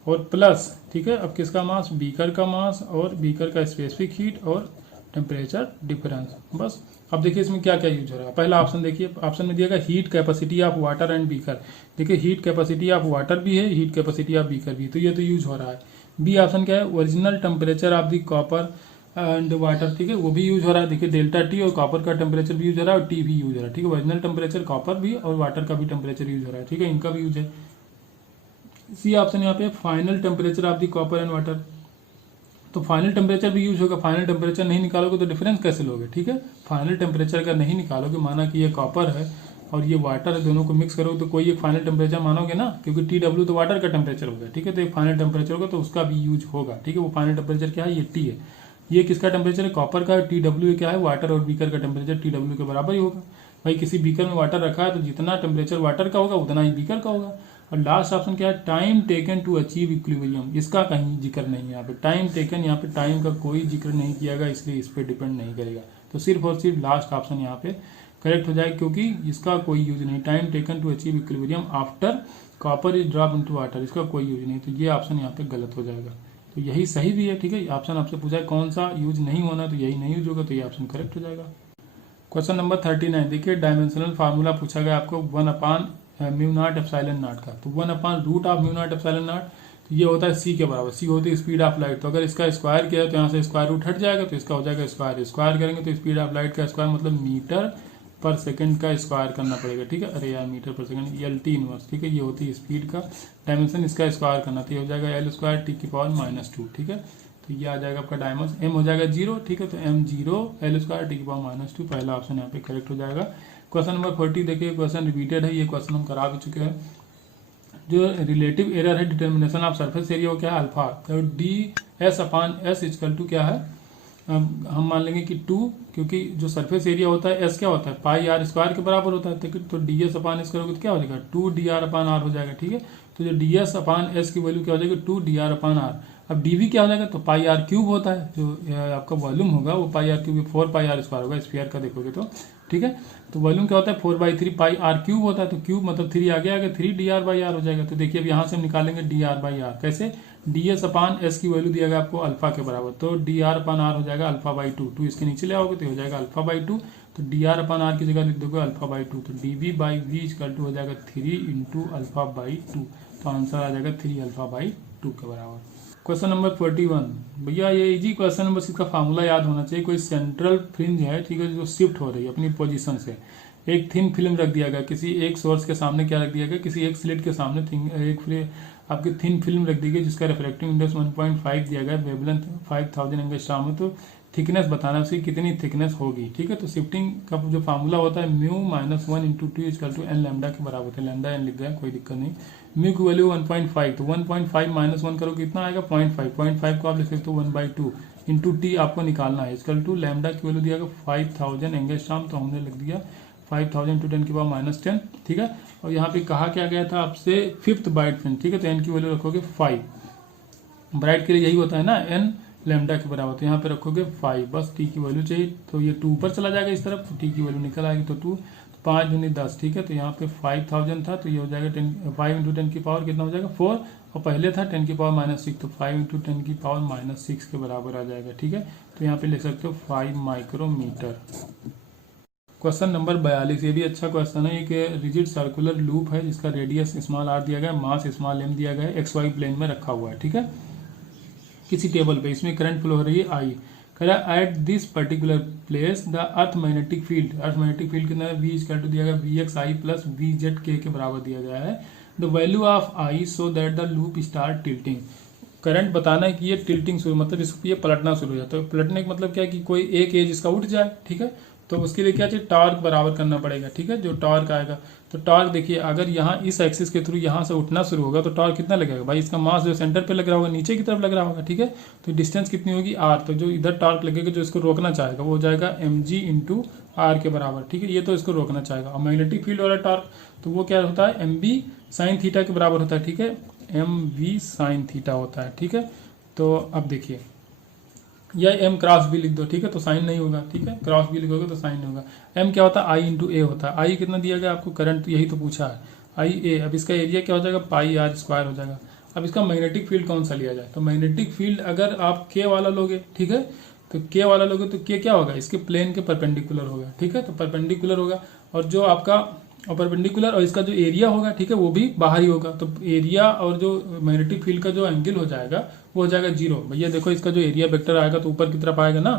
और प्लस, ठीक है अब किसका मास, बीकर का मास और बीकर का स्पेसिफिक हीट और टेम्परेचर डिफरेंस। बस अब देखिए इसमें क्या क्या यूज हो रहा है। पहला ऑप्शन देखिए, ऑप्शन में दिएगा heat capacity of water and beaker. देखिए हीट कैपेसिटी ऑफ वाटर भी है, हीट कैपेसिटी ऑफ बीकर भी, तो ये तो यूज हो रहा है। बी ऑप्शन क्या है, original temperature of the copper and water. ठीक है, वो भी यूज हो रहा है। देखिए डेल्टा T और कॉपर का टेम्परेचर भी यूज हो रहा है और T भी यूज हो रहा है। ठीक है, ओरिजिनल टेम्परेचर कॉपर भी और वाटर का भी टेम्परेचर यूज हो रहा है। ठीक है, इनका भी यूज है। सी ऑप्शन यहाँ पे final temperature of the copper and water, तो फाइनल टेम्परेचर भी यूज होगा। फाइनल टेम्परेचर नहीं निकालोगे तो डिफरेंस कैसे लोगे। ठीक है, फाइनल टेम्परेचर अगर नहीं निकालोगे, माना कि ये कॉपर है और ये वाटर है, दोनों को मिक्स करोगे तो कोई एक फाइनल टेम्परेचर मानोगे ना, क्योंकि TW तो वाटर का टेम्परेचर होगा। ठीक है, तो एक फाइनल टेम्परेचर होगा तो उसका भी यूज होगा। ठीक है, वो फाइनल टेम्परेचर क्या है, ये T है। ये किसका टेम्परेचर है, कॉपर का। TW क्या है, वाटर और बीकर का टेम्परेचर TW के बराबर ही होगा। भाई किसी बीकर में वाटर रखा है तो जितना टेम्परेचर वाटर का होगा उतना ही बीकर का होगा। और लास्ट ऑप्शन क्या है, time taken to achieve equilibrium, इसका कहीं जिक्र नहीं है यहाँ पे। टाइम टेकन, यहाँ पे टाइम का कोई जिक्र नहीं किया गया, इसलिए इस पर डिपेंड नहीं करेगा। तो सिर्फ और सिर्फ लास्ट ऑप्शन यहाँ पे करेक्ट हो जाएगा, क्योंकि इसका कोई यूज नहीं। Time taken to achieve equilibrium after copper is drop into water, इसका कोई यूज नहीं। तो ये ऑप्शन यहाँ पे गलत हो जाएगा। तो यही सही भी है। ठीक है, ऑप्शन आपसे पूछा है कौन सा यूज नहीं होना, तो यही नहीं यूज होगा, तो ये ऑप्शन करेक्ट हो जाएगा। क्वेश्चन नंबर 39, देखिए डायमेंशनल फार्मूला पूछा गया आपको 1/μ0 एप्सिलॉन का, तो 1/√μ0 एप्सिलॉन, तो ये होता है C के बराबर। C होती है स्पीड ऑफ लाइट, तो अगर इसका स्क्वायर किया तो यहाँ से स्क्वायर रूट हट जाएगा, तो इसका हो जाएगा स्क्वायर करेंगे तो स्पीड ऑफ लाइट का स्क्वायर मतलब मीटर पर सेकंड का स्क्वायर करना पड़ेगा, ठीक है। अरे यार मीटर पर सेकंड, एल टी इनवर्स, ठीक है, ये होती है स्पीड का डायमेंशन, इसका स्क्वायर करना, तो ये हो जाएगा एल स्क्वायर टी की पावर -2, ठीक है। तो ये आ जाएगा आपका डायमेंशन, एम हो जाएगा 0, ठीक है, तो एम 0 एल स्क्वायर टी की पावर -2, पहला ऑप्शन यहाँ पे करेक्ट हो जाएगा। क्वेश्चन नंबर 40 देखिए, क्वेश्चन रिपीटेड है, ये क्वेश्चन हम करा भी चुके हैं। जो रिलेटिव एरर है डिटर्मिनेशन ऑफ सरफेस एरिया वो क्या है, अल्फा, तो D S upon S equal to क्या है, हम मान लेंगे कि 2, क्योंकि जो सरफेस एरिया होता है एस क्या होता है, पाई आर स्क्वायर के बराबर होता है, तो डी एस अपान एस करोगे तो क्या हो जाएगा, 2 डी आर अपान आर हो जाएगा, ठीक है। तो जो डी एस अपान एस की वैल्यू क्या हो जाएगी, 2 डी आर अपान आर। अब डी वी क्या हो जाएगा, तो पाई आर क्यूब होता है, जो आपका वॉल्यूम होगा वो pi r cube 4 pi are square होगा स्फीयर का देखोगे तो, ठीक है। तो वॉल्यूम क्या होता है 4/3 पाई आर क्यूब होता है, तो क्यूब मतलब 3 आगे आगे 3 डी आर बाई आर हो जाएगा। तो देखिए अब यहाँ से हम निकालेंगे डी आर बाई आर, कैसे, डी एस अपान एस की वैल्यू दिया गया आपको अल्फा के बराबर, तो डी आर अपान आर हो जाएगा अल्फा बाई 2, 2 इसके नीचे ले आओगे तो हो जाएगा अल्फा बाई 2, तो डी आर अपान आर की जगह लिख दोगे अल्फा बाई 2, तो D V by V equal to हो जाएगा 3 इंटू अल्फा बाई 2, तो आंसर आ जाएगा 3 अल्फा बाई 2 के बराबर। क्वेश्चन नंबर 41, भैया ये इजी क्वेश्चन है, बस इसका फार्मूला याद होना चाहिए। कोई सेंट्रल फ्रिंज है, ठीक है, जो शिफ्ट हो रही है अपनी पोजीशन से, एक थिन फिल्म रख दिया गया किसी एक सोर्स के सामने, क्या रख दिया गया, किसी एक स्लिट के सामने एक आपकी थिन फिल्म रख दी गई जिसका रिफ्रैक्टिव इंडेक्स 1.5 दिया गया, वेवलेंथ 5000 एंगस्ट्रॉम है, तो थिकनेस बताना उसकी कितनी थिकनेस होगी, ठीक है। तो शिफ्टिंग का जो फार्मूला होता है mu -1 into 2 equal to N lambda के बराबर होता है, लैम्डा एन लिख गया कोई दिक्कत नहीं। म्यू की वैल्यू 1.5, तो 1.5 -1 करो कितना आएगा 0.5 को आप लिख सकते हो 1/2 इंटू टी आपको निकालना है, इक्वल टू लैम्डा की वैल्यू दिया गया 5000 एंगस्ट्रॉम, तो हमने लिख दिया 5000 × 10 की पावर -10, ठीक है। और यहाँ पे कहा क्या गया था आपसे 5th ब्राइट फ्रिंज, ठीक है, तो एन की वैल्यू रखोगे 5, ब्राइट के लिए यही होता है ना, एन लैम्डा के बराबर, तो यहाँ पे रखोगे 5, बस टी की वैल्यू चाहिए, तो ये 2 ऊपर चला जाएगा इस तरफ, तो टी की वैल्यू निकल आएगी, तो 2, 5 दूनी 10, ठीक है। तो यहाँ पे 5000 था, तो ये हो जाएगा 5 × 10 की पावर कितना हो जाएगा 4, और पहले था 10 की पावर -6, तो 5 × 10 की पावर -6 के बराबर आ जाएगा, ठीक है। तो यहाँ पे लिख सकते हो 5 माइक्रोमीटर। क्वेश्चन नंबर 42, ये भी अच्छा क्वेश्चन है। एक रिजिड सर्कुलर लूप है जिसका रेडियस स्मॉल आर दिया गया है, मास स्मॉल एम दिया गया है, एक्स वाई प्लेन में रखा हुआ है, ठीक है, किसी टेबल पे, इसमें करंट फ्लो हो रही है आई, कह रहा है at this particular place the earth magnetic field, earth magnetic field कितना है, वी इक्वल टू दिया गया V X I plus V Z के बराबर दिया गया है, the value of I so that the loop start tilting. Current बताना है कि ये टिल्टिंग शुरू, मतलब इसको ये पलटना शुरू हो जाता है, तो पलटने का मतलब क्या है कि कोई एक एज इसका उठ जाए, ठीक है। तो उसके लिए क्या चाहिए, टॉर्क बराबर करना पड़ेगा, ठीक है। जो टॉर्क आएगा, तो टॉर्क देखिए अगर यहाँ इस एक्सिस के थ्रू यहाँ से उठना शुरू होगा तो टॉर्क कितना लगेगा भाई, इसका मास जो सेंटर पे लग रहा होगा नीचे की तरफ लग रहा होगा, ठीक है। तो डिस्टेंस कितनी होगी आर, तो जो इधर टॉर्क लगेगा जो इसको रोकना चाहेगा वो हो जाएगा mg × आर के बराबर, ठीक है, ये तो इसको रोकना चाहेगा। और मैग्नेटिक फील्ड वाला टॉर्क तो वो क्या होता है mb sin थीटा के बराबर होता है, ठीक है, mv sin थीटा होता है, ठीक है। तो अब देखिए या एम क्रॉस बी लिख दो, ठीक है, तो साइन नहीं होगा, ठीक है, क्रॉस बी लिखोगे तो साइन नहीं होगा। एम क्या होता है आई × ए होता है, आई कितना दिया गया आपको करंट, तो यही तो पूछा है आई ए। अब इसका एरिया क्या हो जाएगा पाई आर स्क्वायर हो जाएगा। अब इसका मैग्नेटिक फील्ड कौन सा लिया जाए, तो मैग्नेटिक फील्ड अगर आप के वाला लोगे, ठीक है, तो के वाला लोगे तो के क्या होगा, इसके प्लेन के परपेंडिकुलर होगा, ठीक है, तो परपेंडिकुलर होगा, और जो आपका और परपेंडिकुलर, और इसका जो एरिया होगा, ठीक है, वो भी बाहर ही होगा, तो एरिया और जो मैग्नेटिक फील्ड का जो एंगल हो जाएगा वो हो जाएगा 0। भैया देखो इसका जो एरिया वेक्टर आएगा तो ऊपर की तरफ आएगा ना,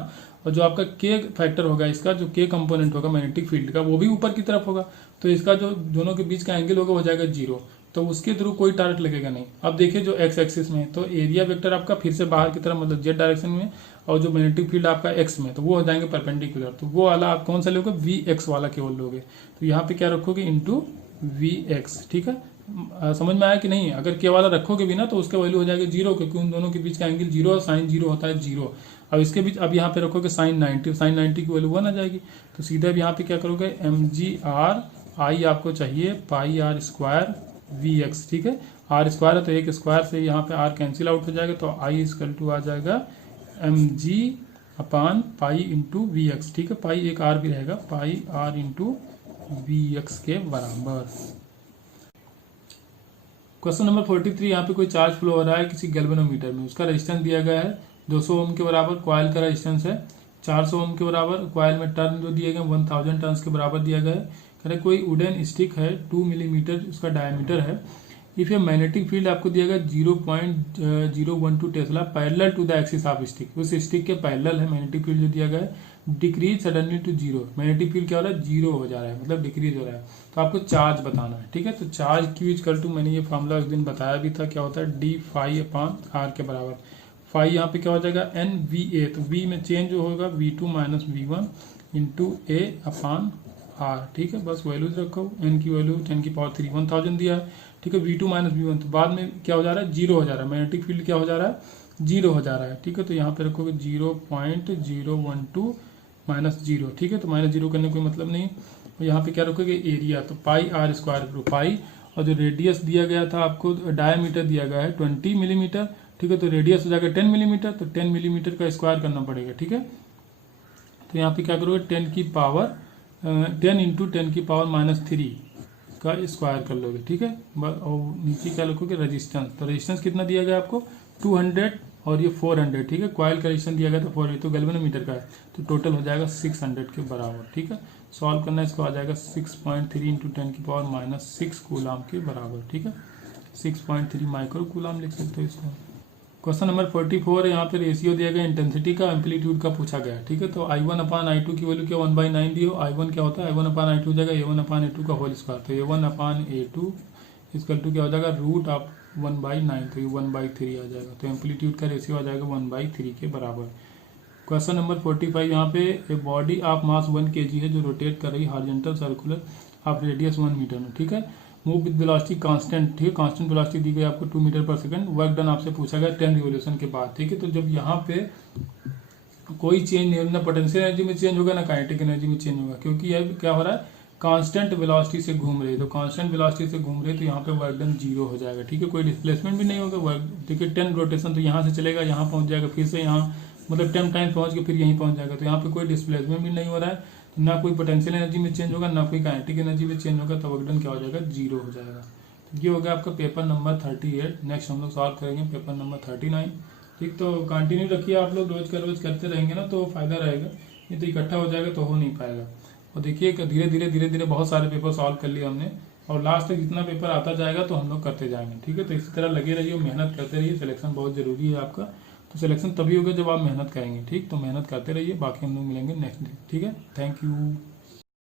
और जो आपका के फैक्टर होगा, इसका जो के कंपोनेंट होगा मैग्नेटिक फील्ड का वो भी ऊपर की तरफ होगा, तो इसका जो दोनों के बीच का एंगल होगा हो जाएगा 0, तो उसके थ्रू कोई टारगेट लगेगा नहीं। अब देखिए जो एक्स एक्सिस में, तो एरिया वेक्टर आपका फिर से बाहर की तरफ मतलब जेड डायरेक्शन में, और जो मैग्नेटिक फील्ड आपका एक्स में, तो वो हो जाएंगे परपेंडिकुलर, तो वो वाला आप कौन सा लोगे, वी एक्स वाला केवल लोगे, तो यहाँ पे क्या रखोगे इंटू वी एक्स, ठीक है। समझ में आया कि नहीं, अगर के वाला रखोगे भी ना तो उसका वैल्यू हो जाएगा 0, क्योंकि उन दोनों के बीच का एंगल 0 और साइन 0 होता है 0। अब इसके बीच अब यहाँ पे रखोगे साइन 90, साइन 90 की वैल्यू 1 आ जाएगी, तो सीधा यहाँ पे क्या करोगे mg/r, आई आपको चाहिए पाई आर स्क्वायर वी एक्स, ठीक है, आर स्क्वायर है तो एक स्क्वायर से यहाँ पे आर कैंसिल आउट हो जाएगा, तो आई इक्वल टू आ जाएगा mg/पाई × वी एक्स, ठीक है, पाई एक आर भी रहेगा, पाई आर × वी एक्स के बराबर। क्वेश्चन नंबर 43, यहाँ पे कोई चार्ज फ्लो हो रहा है किसी गैल्वेनोमीटर में, उसका रेजिस्टेंस दिया गया है 200 ओम के बराबर, कॉइल का रेजिस्टेंस है 400 ओम के बराबर, कॉइल में टर्न जो दिए गए 1000 टर्न्स के बराबर दिया गया है। कह रहे कोई वुडन स्टिक है 2 मिलीमीटर उसका डायमीटर है, इफ ये मैग्नेटिक फील्ड आपको दिया गया 0.012 tesla parallel to the axis of stick, उस स्टिक के पैरेलल है मैग्नेटिक फील्ड जो दिया गया है, decrease suddenly to zero, magnetic field क्या हो रहा है, जीरो हो जा रहा है, मतलब डिक्रीज हो रहा है। तो आपको चार्ज बताना है, ठीक है। तो चार्ज Q इक्वल टू, मैंने ये फॉर्मूला उस दिन बताया भी था, क्या होता है, डी फाई अपॉन आर के बराबर। फाई यहाँ पे क्या हो जाएगा, एन वी ए, तो वी में चेंज जो होगा V2 minus V1 into A upon R, ठीक है। बस वैल्यूज रखो, एन की वैल्यू 10⁻³ 1000 दिया है, ठीक है। V2 माइनस V1, तो बाद में क्या हो जा रहा है, जीरो हो जा रहा है, मैग्नेटिक फील्ड क्या हो जा रहा है, जीरो हो जा रहा है, ठीक है। तो यहाँ पे रखोगे 0.012 माइनस जीरो, ठीक है। तो माइनस जीरो करने का कोई मतलब नहीं। और यहाँ पे क्या रखोगे, एरिया, तो पाई आर स्क्वायर पाई, और जो रेडियस दिया गया था आपको, डायमीटर दिया गया है 20 मिलीमीटर, ठीक है। तो रेडियस हो जाएगा 10 मिलीमीटर, तो 10 मिलीमीटर का स्क्वायर करना पड़ेगा, ठीक है। तो यहाँ पे क्या करोगे, 10 इंटू 10⁻³ का स्क्वायर कर लोगे, ठीक है। और नीचे क्या लिखोगे, रेजिस्टेंस, तो रेजिस्टेंस कितना दिया गया आपको, 200 और ये 400, ठीक है। कॉइल का रेजिस्टेंस दिया गया था 400, तो गैल्वेनोमीटर का है, तो टोटल हो जाएगा 600 के बराबर, ठीक है। सॉल्व करना है इसको, आ जाएगा 6.3 इंटू 10⁻⁻6 कूलाम के बराबर, ठीक है। 6.3 माइक्रो कूलाम लिख सकते हो इसको। क्वेश्चन नंबर 44 है, यहाँ पे रेशियो दिया गया इंटेंसिटी का, एम्पलीट्यूड का पूछा गया, ठीक है। तो I1/I2 की वैल्यू क्या 1/9 दी हो, I1 क्या होता है, I1/I2 हो जाएगा A1/A2 का होल स्क्वायर, तो A1/A2 इक्वल टू क्या हो जाएगा, रूट ऑफ 1/9, तो ये 1/3 आ जाएगा। तो एम्पलीट्यूड का रेशियो आ जाएगा 1/3 के बराबर। क्वेश्चन नंबर 45, यहाँ पे a body of mass 1 kg है जो रोटेट कर रही horizontal circular of radius 1 metre में, ठीक है। मूव विद वेलोसिटी कांस्टेंट, ठीक है। कांस्टेंट वेलोसिटी दी गई आपको 2 मीटर पर सेकंड। वर्क डन आपसे पूछा गया 10 रिवोल्यूशन के बाद, ठीक है। तो जब यहाँ पे कोई चेंज नहीं, ना पोटेंशियल एनर्जी में चेंज होगा, ना काइनेटिक एनर्जी में चेंज होगा, क्योंकि यह क्या हो रहा है, कांस्टेंट वेलोसिटी से घूम रही है। तो कांस्टेंट वेलोसिटी से घूम रही है, तो यहाँ पे वर्क डन जीरो हो जाएगा, ठीक है। कोई डिस्प्लेसमेंट भी नहीं होगा, वर्क, ठीक है। 10 रोटेशन, तो यहाँ से चलेगा, यहाँ पहुँच जाएगा, फिर से यहाँ, मतलब 10 टाइम पहुँच के फिर यहीं पहुँच जाएगा। तो यहाँ पे कोई डिस्प्लेसमेंट भी नहीं हो रहा है, ना कोई पोटेंशियल एनर्जी में चेंज होगा, ना कोई काइनेटिक एनर्जी में चेंज होगा, तो वर्क डन क्या हो जाएगा, जीरो हो जाएगा। तो ये हो गया आपका पेपर नंबर 38। नेक्स्ट हम लोग सॉल्व करेंगे पेपर नंबर 39, ठीक। तो कंटिन्यू रखिए आप लोग, रोज का रोज करते रहेंगे ना तो फायदा रहेगा, नहीं तो इकट्ठा हो जाएगा तो हो नहीं पाएगा। और देखिए धीरे धीरे बहुत सारे पेपर सॉल्व कर लिए हमने, और लास्ट तक जितना पेपर आता जाएगा तो हम लोग करते जाएंगे, ठीक है। तो इसी तरह लगे रहिए, मेहनत करते रहिए, सिलेक्शन बहुत जरूरी है आपका। तो सिलेक्शन तभी होगा जब आप मेहनत करेंगे, ठीक। तो मेहनत करते रहिए, बाकी हम लोग मिलेंगे नेक्स्ट डे, ठीक है। Thank you.